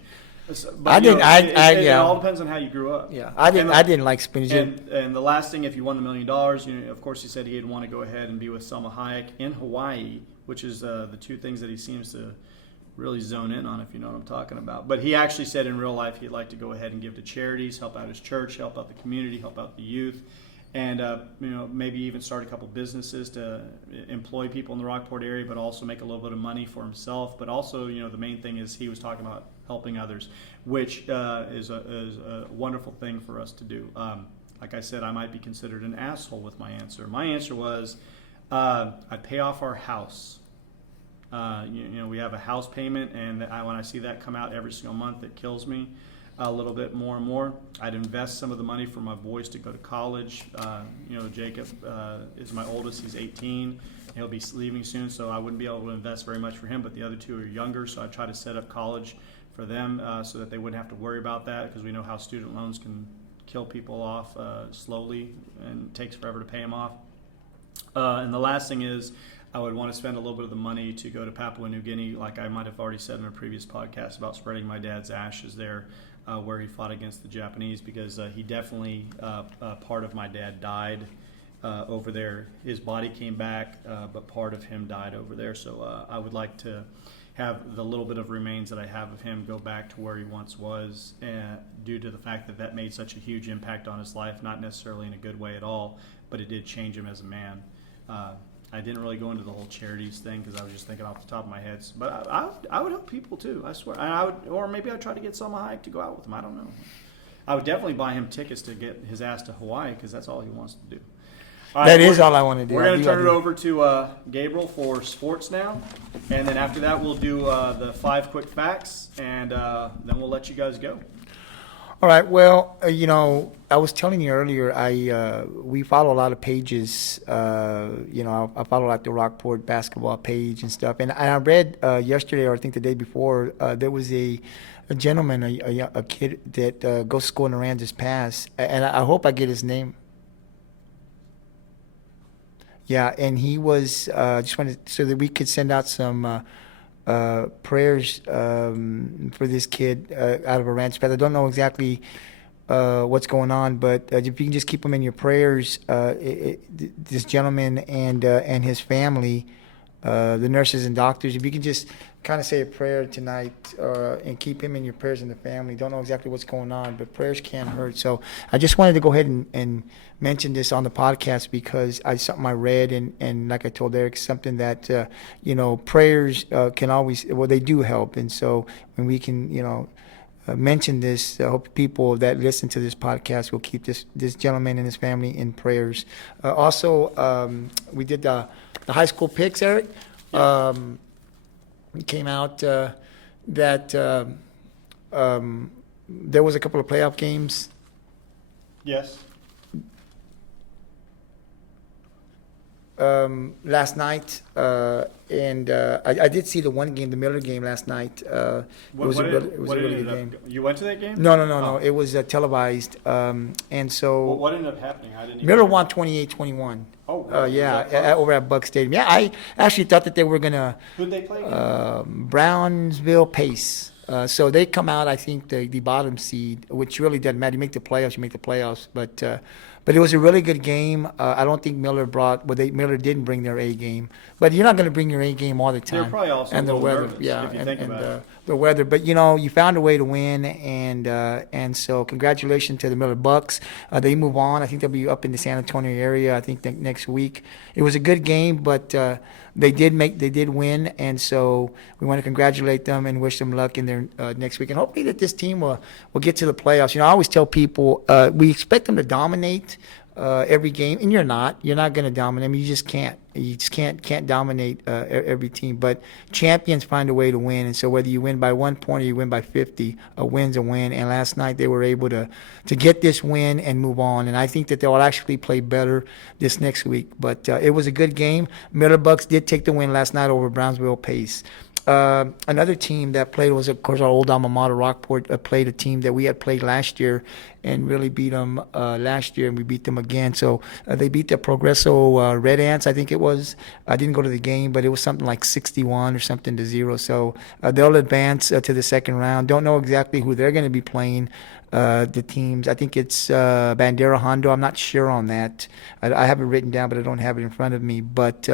But, I didn't- it yeah. all depends on how you grew up. Yeah, I didn't like spinach. And the last thing, if you won the $1 million, of course, he said he'd want to go ahead and be with Selma Hayek in Hawaii, which is the two things that he seems to really zone in on, if you know what I'm talking about. But he actually said in real life he'd like to go ahead and give to charities, help out his church, help out the community, help out the youth, and maybe even start a couple businesses to employ people in the Rockport area, but also make a little bit of money for himself. But also, the main thing is he was talking about helping others, which is a wonderful thing for us to do. Like I said, I might be considered an asshole with my answer. My answer was I'd pay off our house. We have a house payment, and when I see that come out every single month, it kills me a little bit more and more. I'd invest some of the money for my boys to go to college. Jacob is my oldest. He's 18. He'll be leaving soon, so I wouldn't be able to invest very much for him, but the other two are younger, so I try to set up college for them so that they wouldn't have to worry about that, because we know how student loans can kill people off slowly, and it takes forever to pay them off. And the last thing is, I would want to spend a little bit of the money to go to Papua New Guinea, like I might have already said in a previous podcast about spreading my dad's ashes there, where he fought against the Japanese, because he definitely, part of my dad died over there. His body came back, but part of him died over there. So I would like to have the little bit of remains that I have of him go back to where he once was, due to the fact that made such a huge impact on his life, not necessarily in a good way at all, but it did change him as a man. I didn't really go into the whole charities thing because I was just thinking off the top of my head. But I would help people too, I swear. And or maybe I'd try to get Selma Hayek to go out with him. I don't know. I would definitely buy him tickets to get his ass to Hawaii, because that's all he wants to do. All That right, is we're- all I want to do. We're I going to do, I turn it do. over to Gabriel for sports now. And then after that, we'll do the 5 quick facts. And then we'll let you guys go. All right. Well, I was telling you earlier, we follow a lot of pages. I follow like the Rockport basketball page and stuff. And I read yesterday, or I think the day before, there was a gentleman, a kid that goes to school in Aransas Pass, and I hope I get his name. Yeah, and he was just wanted so that we could send out some prayers for this kid out of Aransas Pass. I don't know exactly what's going on, but if you can just keep him in your prayers, this gentleman and his family, the nurses and doctors, if you can just kind of say a prayer tonight and keep him in your prayers and the family. Don't know exactly what's going on, but prayers can't hurt. So I just wanted to go ahead and mention this on the podcast because something I read and like I told Eric, something that prayers can always, well, they do help. And so when we can mention this, I hope people that listen to this podcast will keep this gentleman and his family in prayers. Also, we did the high school picks, Eric. It came out that there was a couple of playoff games. Yes. Last night, and I did see the one game, the Miller game last night. It was a really good game. You went to that game? No. Oh. It was televised, and so Well, what ended up happening? I didn't even Miller know. won 28-21. Oh, really? Yeah, Was that close? over at Buck Stadium. Yeah, I actually thought that they were gonna Who'd they play again? Brownsville Pace. So they come out, I think, the bottom seed, which really doesn't matter. You make the playoffs, but it was a really good game. I don't think Miller Miller didn't bring their A game, but you're not going to bring your A game all the time. They're probably also and a the little weather, nervous, yeah, if you and, think and about it. the weather. But you found a way to win, and so congratulations to the Miller Bucks. They move on. I think they'll be up in the San Antonio area. I think next week. It was a good game, but they did win, and so we want to congratulate them and wish them luck in their next week. And hopefully that this team will get to the playoffs. I always tell people we expect them to dominate every game, and you're not going to dominate. I mean, you just can't. You just can't dominate every team. But champions find a way to win, and so whether you win by 1 point or you win by 50, a win's a win. And last night they were able to get this win and move on. And I think that they'll actually play better this next week. But it was a good game. Miller Bucks did take the win last night over Brownsville Pace. Another team that played was, of course, our old alma mater, Rockport, played a team that we had played last year and really beat them last year, and we beat them again. So they beat the Progresso Red Ants, I think it was. I didn't go to the game, but it was something like 61 or something to 0. So they'll advance to the second round. Don't know exactly who they're going to be playing. The teams, I think it's Bandera Hondo. I'm not sure on that. I have it written down, but I don't have it in front of me. But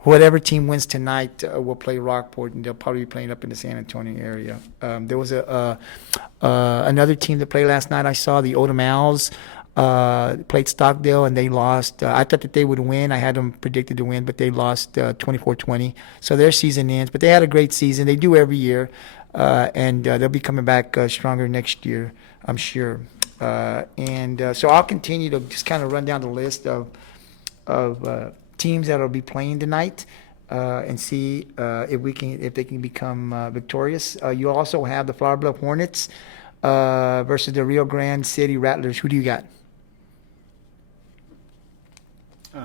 whatever team wins tonight will play Rockport, and they'll probably be playing up in the San Antonio area. There was another team that played last night. I saw the Odom Owls played Stockdale, and they lost. I thought that they would win. I had them predicted to win, but they lost 24-20. So their season ends. But they had a great season. They do every year, and they'll be coming back stronger next year, I'm sure. So I'll continue to just kind of run down the list of teams that will be playing tonight and see if they can become victorious. You also have the Flower Bluff Hornets versus the Rio Grande City Rattlers. Who do you got?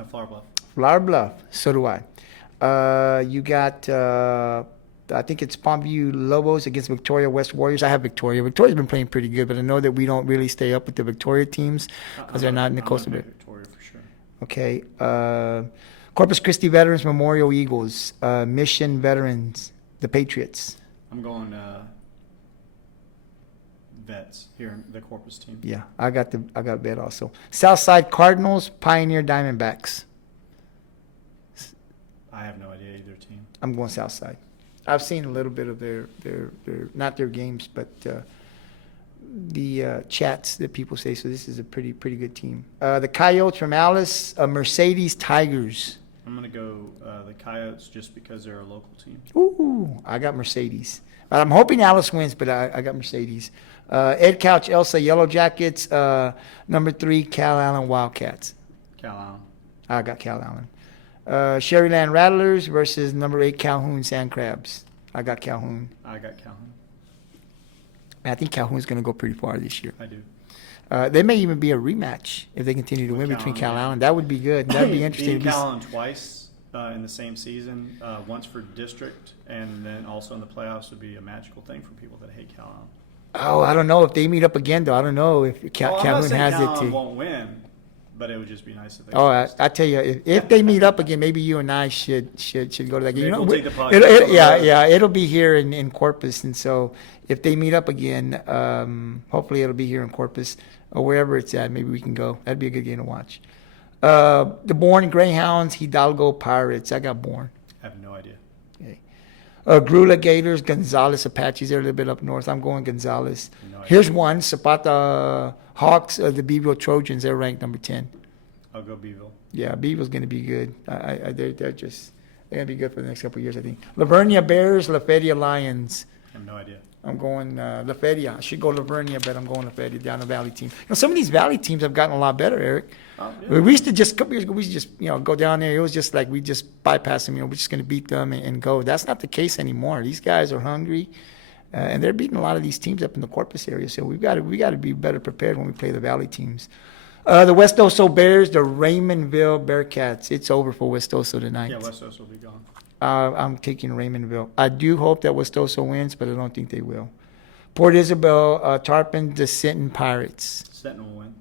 Flower Bluff. Flower Bluff. So do I. You got. I think it's Palmview Lobos against Victoria West Warriors. I have Victoria. Victoria's been playing pretty good, but I know that we don't really stay up with the Victoria teams because they're not in the Coastal. Victoria for sure. Okay. Corpus Christi Veterans Memorial Eagles. Mission Veterans, the Patriots. I'm going Vets here, the Corpus team. Yeah, I got vet also. Southside Cardinals, Pioneer Diamondbacks. I have no idea either team. I'm going Southside. I've seen a little bit of their not their games, but the chats that people say. So this is a pretty good team. The Coyotes from Alice, Mercedes Tigers. I'm going to go the Coyotes just because they're a local team. Ooh, I got Mercedes. I'm hoping Alice wins, but I got Mercedes. Ed Couch, Elsa Yellow Jackets. Number 3, Cal Allen Wildcats. Cal Allen. I got Cal Allen. Sherryland Rattlers versus number 8 Calhoun Sand Crabs. I got Calhoun. I got Calhoun. I think Calhoun's going to go pretty far this year. I do. There may even be a rematch if they continue to With win between Cal Cal Allen. Allen. That would be good. That'd be interesting. Being Cal Allen twice in the same season, once for district, and then also in the playoffs would be a magical thing for people that hate Cal Allen. Oh, I don't know if they meet up again though. I don't know if I'm not Calhoun saying has Cal it Allen to. won't win, but it would just be nice if they. Oh, I tell you, if they meet up again, maybe you and I should go to that game. Maybe we'll take the podcast it'll- on the yeah, road. yeah, it'll be here in Corpus, and so if they meet up again, hopefully it'll be here in Corpus or wherever it's at. Maybe we can go. That'd be a good game to watch. The Bourne Greyhounds, Hidalgo Pirates. I got Bourne. I have no idea. Grula Gators, Gonzales Apaches. They're a little bit up north. I'm going Gonzales. No idea. Here's one: Zapata Hawks, the Beeville Trojans. They're ranked number 10. I'll go Beeville. Yeah, Beeville's going to be good. They're going to be good for the next couple of years, I think. Lavernia Bears, La Feria Lions. I have no idea. I'm going La Feria. I should go Lavernia, but I'm going La Feria down the Valley team. Some of these Valley teams have gotten a lot better, Eric. Oh, yeah. We used to just a couple years ago. We used to just go down there. It was just like we just bypass them. We're just going to beat them and go. That's not the case anymore. These guys are hungry, and they're beating a lot of these teams up in the Corpus area. So we got to be better prepared when we play the Valley teams. The West Oso Bears, the Raymondville Bearcats. It's over for West Oso tonight. Yeah, West Coast will be gone. I'm taking Raymondville. I do hope that West Oso wins, but I don't think they will. Port Isabel, Tarpon, the Sinton Pirates. Stenton will win.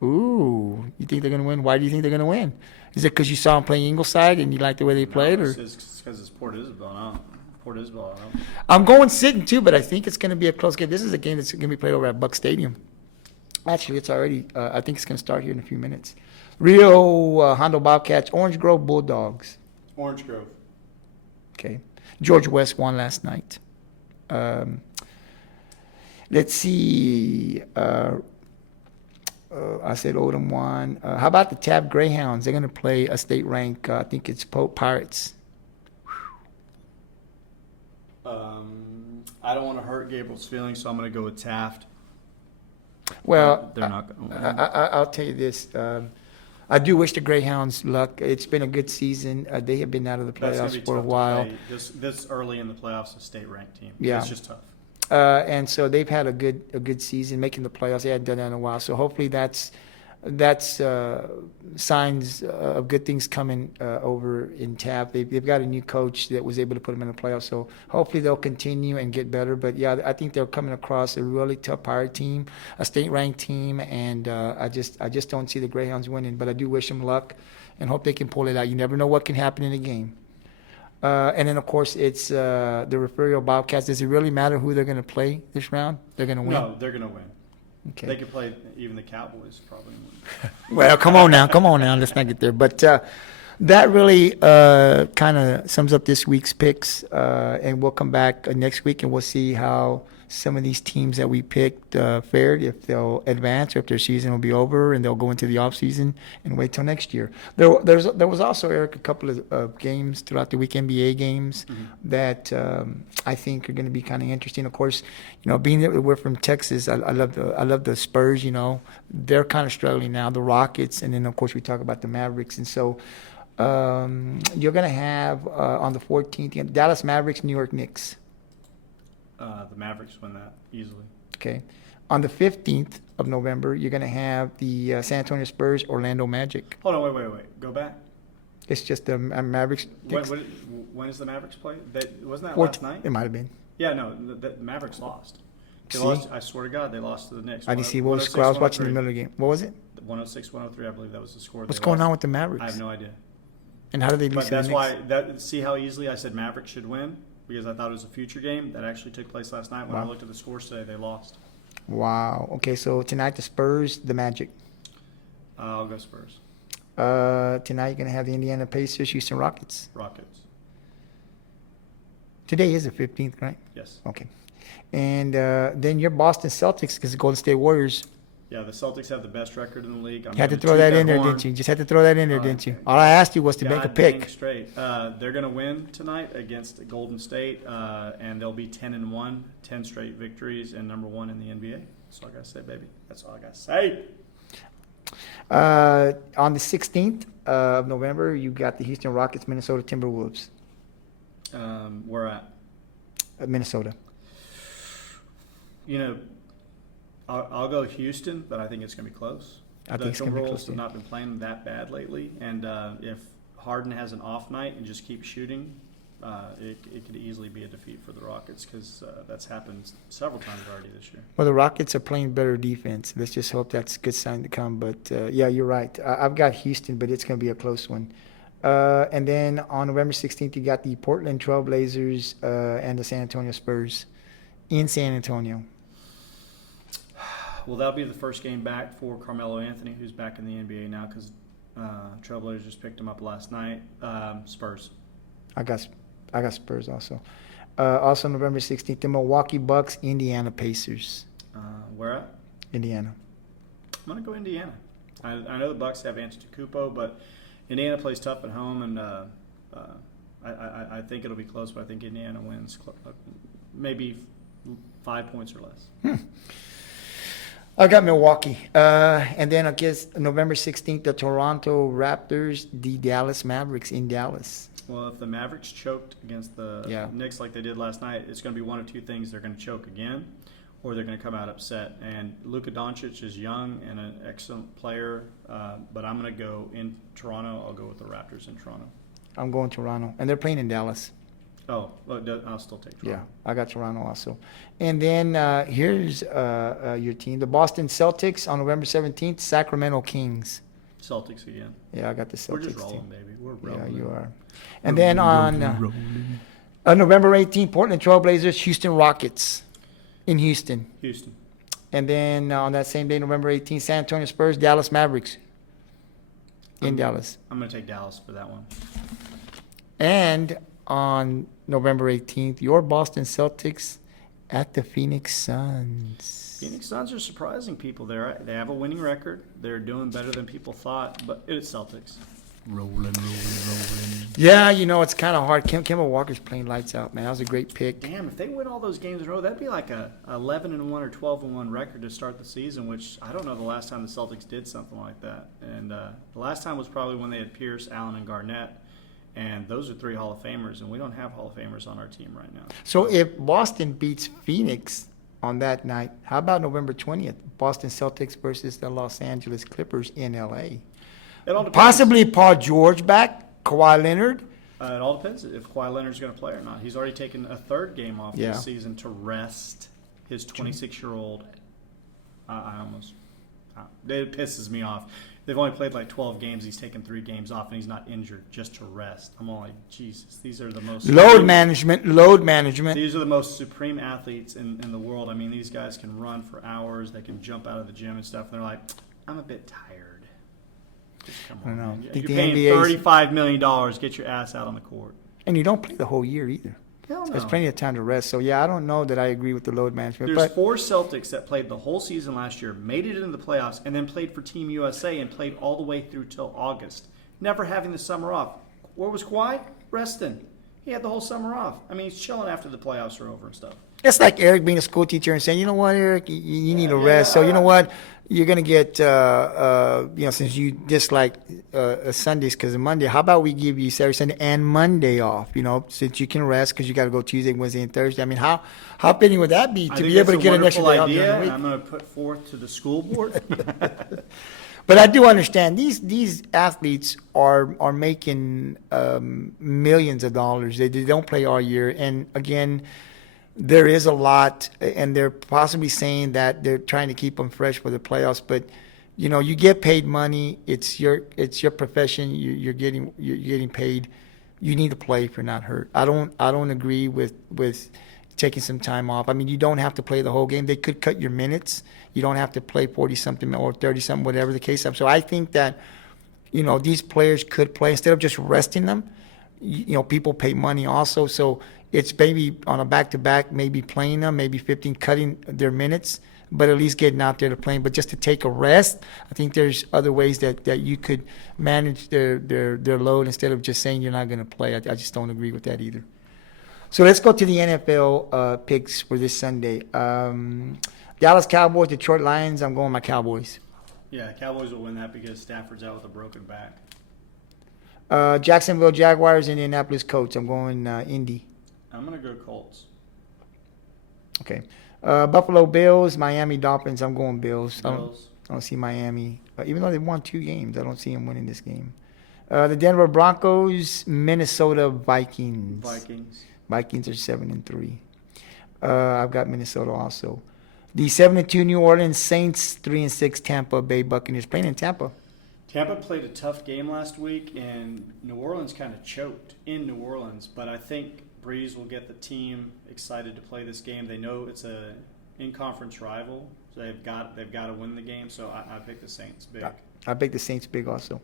Ooh, you think they're going to win? Why do you think they're going to win? Is it because you saw them playing Ingleside and you like the way they played? Or It's because it's Port Isabel. No, Port Isabel. I don't. I'm going Sinton too, but I think it's going to be a close game. This is a game that's going to be played over at Buck Stadium. Actually, it's already. I think it's going to start here in a few minutes. Rio Hondo Bobcats, Orange Grove Bulldogs. Orange Grove. Okay, George West won last night. Let's see. I said Odom won. How about the Tab Greyhounds? They're going to play a state rank. I think it's Pope Pirates. I don't want to hurt Gabriel's feelings, so I'm going to go with Taft. Well, They're not going to win. I'll tell you this. I do wish the Greyhounds luck. It's been a good season. They have been out of the That's going to be playoffs for a tough to while. play this early in the playoffs, a state ranked team. Yeah. It's just tough. And so they've had a good season, making the playoffs. They hadn't done that in a while. So hopefully that's signs of good things coming over in TAP. They've got a new coach that was able to put them in the playoffs. So hopefully they'll continue and get better. But yeah, I think they're coming across a really tough Pirate team, a state-ranked team, and I just don't see the Greyhounds winning. But I do wish them luck and hope they can pull it out. You never know what can happen in a game. And then, of course, it's the Referral Bobcats. Does it really matter who they're going to play this round? They're going to win? No, they're going to win. Okay. They could play even the Cowboys probably win. Well, come on now. Let's not get there. But that really kind of sums up this week's picks. And we'll come back next week and we'll see how some of these teams that we picked fared, if they'll advance or if their season will be over and they'll go into the off season and wait till next year. There was also, Eric, a couple of games throughout the week, NBA games, that I think are going to be kind of interesting. Of course, being that we're from Texas, I love the Spurs. They're kind of struggling now. The Rockets, and then of course we talk about the Mavericks, and so you're going to have on the 14th Dallas Mavericks, New York Knicks. The Mavericks win that easily. Okay. On the 15th of November, you're going to have the San Antonio Spurs, Orlando Magic. Hold on, wait. Go back. It's just the Mavericks. When is the Mavericks play? Wasn't that 14th. last night? It might have been. Yeah, no, the Mavericks lost. They See? lost. I swear to God, they lost to the Knicks. I didn't see what was the score. I was watching the middle of the game. What was it? 106-103, I believe that was the score. What's going on with the Mavericks? I have no idea. And how did they lose But to the that's Knicks? why, see how easily I said Mavericks should win? Because I thought it was a future game that actually took place last night. When I Wow. looked at the scores today, they lost. Wow. Okay, so tonight the Spurs, the Magic. I'll go Spurs. Tonight you're going to have the Indiana Pacers, Houston Rockets. Rockets. Today is the 15th, right? Yes. Okay. And then your Boston Celtics, because the Golden State Warriors. Yeah, the Celtics have the best record in the league. You had to throw that in there, didn't you? Just had to throw that in there, didn't you? All I asked you was to make a pick. Straight. They're going to win tonight against Golden State, and they'll be 10-1, 10 straight victories, and number one in the NBA. That's all I got to say, baby. That's all I got to say. On the 16th of November, you got the Houston Rockets, Minnesota Timberwolves, Where at? Minnesota. You know, I'll go Houston, but I think it's going to be close. I think it's gonna be close, Timberwolves have too. not been playing that bad lately, and if Harden has an off night and just keeps shooting, it could easily be a defeat for the Rockets because that's happened several times already this year. Well, the Rockets are playing better defense. Let's just hope that's a good sign to come. But yeah, you're right. I've got Houston, but it's going to be a close one. And then on November 16th, you got the Portland Trailblazers and the San Antonio Spurs in San Antonio. Well, that'll be the first game back for Carmelo Anthony, who's back in the NBA now because Trailblazers just picked him up last night. Spurs. I got Spurs also. Also November 16th, the Milwaukee Bucks, Indiana Pacers. Where at? Indiana. I'm going to go Indiana. I know the Bucks have Antetokounmpo, but Indiana plays tough at home, and I think it'll be close, but I think Indiana wins maybe 5 points or less. I got Milwaukee. And then I guess November 16th, the Toronto Raptors, the Dallas Mavericks in Dallas. Well, if the Mavericks choked against the Knicks like they did last night, it's going to be one of two things. They're going to choke again, or they're going to come out upset. And Luka Doncic is young and an excellent player, but I'm going to go in Toronto. I'll go with the Raptors in Toronto. I'm going Toronto. And they're playing in Dallas. Oh, well, I'll still take Toronto. Yeah, I got Toronto also. And then here's your team, the Boston Celtics on November 17th, Sacramento Kings. Celtics again. Yeah, I got the Celtics We're just rolling, team. baby. We're rolling. Yeah, you are. And then on November 18th, Portland Trailblazers, Houston Rockets in Houston. Houston. And then on that same day, November 18th, San Antonio Spurs, Dallas Mavericks in Dallas. I'm going to take Dallas for that one. And on November 18th, your Boston Celtics at the Phoenix Suns. Phoenix Suns are surprising people. They have a winning record. They're doing better than people thought, but it's Celtics. Rolling. Yeah, you know, it's kind of hard. Kemba Walker's playing lights out, man. That was a great pick. Damn, if they win all those games in a row, that'd be like a 11-1 or 12-1 record to start the season, which I don't know the last time the Celtics did something like that. And the last time was probably when they had Pierce, Allen, and Garnett. And those are three Hall of Famers, and we don't have Hall of Famers on our team right now. So if Boston beats Phoenix on that night, how about November 20th? Boston Celtics versus the Los Angeles Clippers in L.A. It all depends. Possibly Paul George back, Kawhi Leonard. It all depends if Kawhi Leonard's going to play or not. He's already taken a third game off this season to rest his 26-year-old. It pisses me off. They've only played like 12 games. He's taken 3 games off, and he's not injured just to rest. I'm all like, Jesus, these are the most... Load management. These are the most supreme athletes in the world. I mean, these guys can run for hours. They can jump out of the gym and stuff. And they're like, I'm a bit tired. Just come on, man. You're paying $35 million. Get your ass out on the court. And you don't play the whole year either. Hell no. There's plenty of time to rest. So, yeah, I don't know that I agree with the load management. There's 4 Celtics that played the whole season last year, made it into the playoffs, and then played for Team USA and played all the way through till August, never having the summer off. Where was Kawhi? Resting. He had the whole summer off. I mean, he's chilling after the playoffs are over and stuff. It's like Eric being a school teacher and saying, you know what, Eric, you need a rest. So, you know what, you're going to get, since you dislike Sundays because of Monday, how about we give you Saturday, Sunday, and Monday off, since you can rest because you got to go Tuesday, Wednesday, and Thursday. I mean, how fitting would that be to be able to get an extra day off during the week? I'm going to put forth to the school board. But I do understand these athletes are making millions of dollars. They don't play all year, and again, there is a lot, and they're possibly saying that they're trying to keep them fresh for the playoffs. But you get paid money. It's your profession. You're getting paid. You need to play if you're not hurt. I don't agree with taking some time off. I mean, you don't have to play the whole game. They could cut your minutes. You don't have to play 40-something or 30-something, whatever the case is. So I think that, these players could play instead of just resting them. People pay money also. So it's maybe on a back-to-back, maybe playing them, maybe 15, cutting their minutes, but at least getting out there to play. But just to take a rest, I think there's other ways that you could manage their load instead of just saying you're not going to play. I just don't agree with that either. So let's go to the NFL picks for this Sunday. Dallas Cowboys, Detroit Lions. I'm going my Cowboys. Yeah, Cowboys will win that because Stafford's out with a broken back. Jacksonville Jaguars, Indianapolis Colts. I'm going Indy. I'm going to go Colts. Okay. Buffalo Bills, Miami Dolphins. I'm going Bills. Bills. I don't see Miami. Even though they won 2 games, I don't see them winning this game. The Denver Broncos, Minnesota Vikings. Vikings are 7-3. I've got Minnesota also. The 7-2 New Orleans Saints, 3-6 Tampa Bay Buccaneers. Playing in Tampa. Tampa played a tough game last week, and New Orleans kind of choked in New Orleans. But I think Breeze will get the team excited to play this game. They know it's a in-conference rival, so they've got to win the game. So I pick the Saints big. I pick the Saints big also.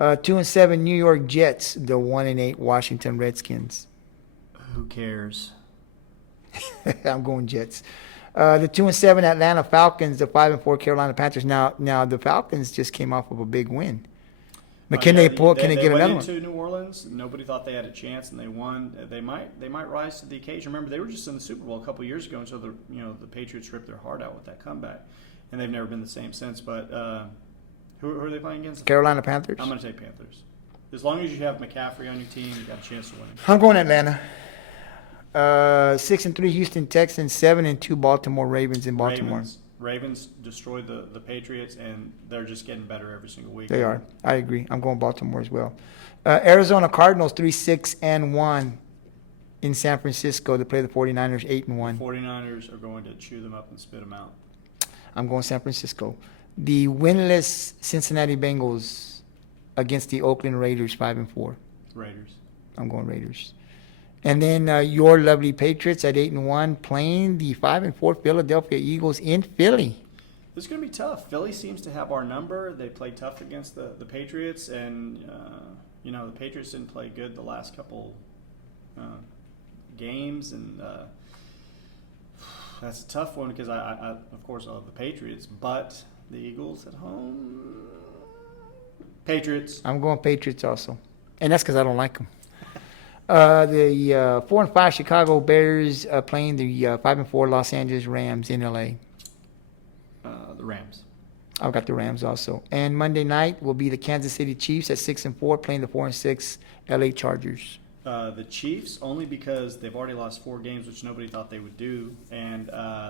2-7 New York Jets, the 1-8 Washington Redskins. Who cares? I'm going Jets. The 2-7 Atlanta Falcons, the 5-4 Carolina Panthers. Now the Falcons just came off of a big win. But can they get another one? They went into New Orleans. Nobody thought they had a chance, and they won. They might rise to the occasion. Remember, they were just in the Super Bowl a couple years ago, and so the Patriots ripped their heart out with that comeback, and they've never been the same since. But who are they playing against? Carolina Panthers. I'm going to take Panthers. As long as you have McCaffrey on your team, you got a chance to win. I'm going Atlanta. 6-3 Houston Texans, 7-2 Baltimore Ravens in Baltimore. Ravens destroyed the Patriots, and they're just getting better every single week. They are. I agree. I'm going Baltimore as well. Arizona Cardinals, 3-6-1 in San Francisco to play the 49ers, 8-1. The 49ers are going to chew them up and spit them out. I'm going San Francisco. The winless Cincinnati Bengals against the Oakland Raiders, 5-4. Raiders. I'm going Raiders. And then your lovely Patriots at 8-1 playing the 5-4 Philadelphia Eagles in Philly. This is going to be tough. Philly seems to have our number. They played tough against the Patriots, and the Patriots didn't play good the last couple games, and that's a tough one because I of course I love the Patriots, but the Eagles at home. Patriots. I'm going Patriots also, and that's because I don't like them. The 4-5 Chicago Bears playing the 5-4 Los Angeles Rams in LA. The Rams. I've got the Rams also. And Monday night will be the Kansas City Chiefs at 6-4 playing the 4-6 LA Chargers. The Chiefs only because they've already lost 4 games, which nobody thought they would do, and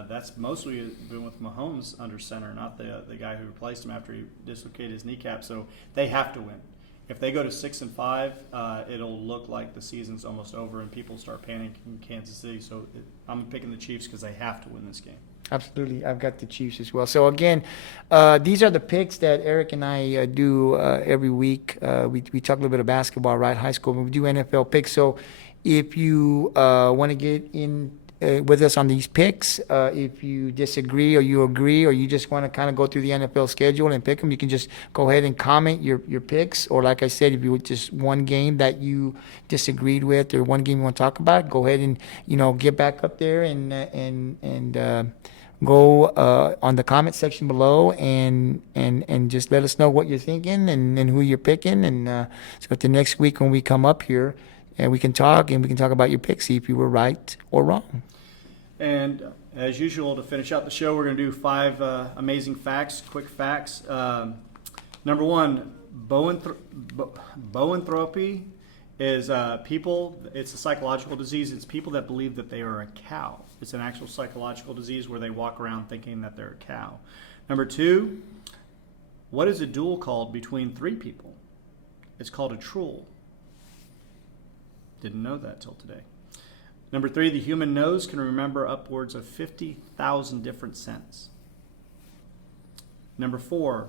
that's mostly been with Mahomes under center, not the guy who replaced him after he dislocated his kneecap. So they have to win. If they go to 6-5, it'll look like the season's almost over and people start panicking in Kansas City. So I'm picking the Chiefs because they have to win this game. Absolutely. I've got the Chiefs as well. So, again, these are the picks that Eric and I do every week. We talk a little bit of basketball, right, high school, but we do NFL picks. So if you want to get in with us on these picks, if you disagree or you agree or you just want to kind of go through the NFL schedule and pick them, you can just go ahead and comment your picks. Or like I said, if you just one game that you disagreed with or one game you want to talk about, go ahead and get back up there and go on the comment section below and just let us know what you're thinking and who you're picking. And so the next week when we come up here, and we can talk about your picks, see if you were right or wrong. And as usual, to finish out the show, we're going to do 5 amazing facts, quick facts. Number 1, boanthropy is people. It's a psychological disease. It's people that believe that they are a cow. It's an actual psychological disease where they walk around thinking that they're a cow. Number 2, what is a duel called between 3 people? It's called a truel. Didn't know that till today. Number 3, the human nose can remember upwards of 50,000 different scents. Number 4,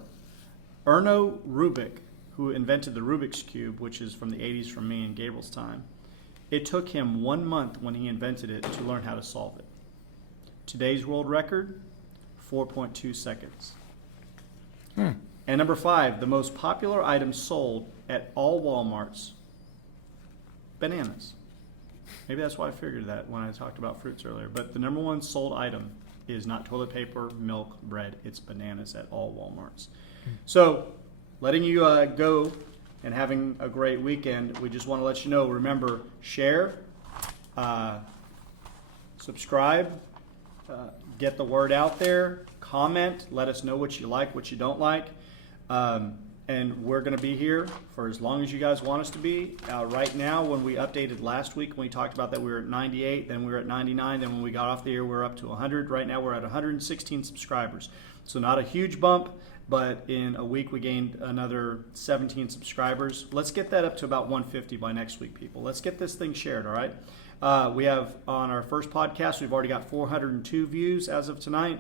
Erno Rubik, who invented the Rubik's Cube, which is from the 80s from me and Gabriel's time, it took him 1 month when he invented it to learn how to solve it. Today's world record, 4.2 seconds. And number 5, the most popular item sold at all Walmarts, bananas. Maybe that's why I figured that when I talked about fruits earlier. But the number 1 sold item is not toilet paper, milk, bread. It's bananas at all Walmarts. So, letting you go and having a great weekend, we just want to let you know, remember, share, subscribe, get the word out there, comment, let us know what you like, what you don't like. And we're going to be here for as long as you guys want us to be. Right now, when we updated last week, when we talked about that we were at 98, then we were at 99, then when we got off the air, we were up to 100. Right now, we're at 116 subscribers. So not a huge bump, but in a week, we gained another 17 subscribers. Let's get that up to about 150 by next week, people. Let's get this thing shared, all right? We have, on our first podcast, we've already got 402 views as of tonight.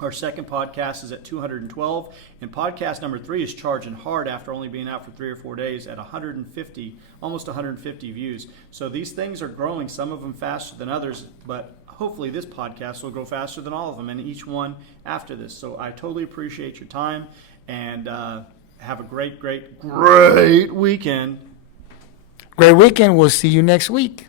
Our second podcast is at 212, and podcast number 3 is charging hard after only being out for 3 or 4 days at 150, almost 150 views. So these things are growing, some of them faster than others, but hopefully this podcast will grow faster than all of them, and each one after this. So I totally appreciate your time, and have a great weekend. Great weekend. We'll see you next week.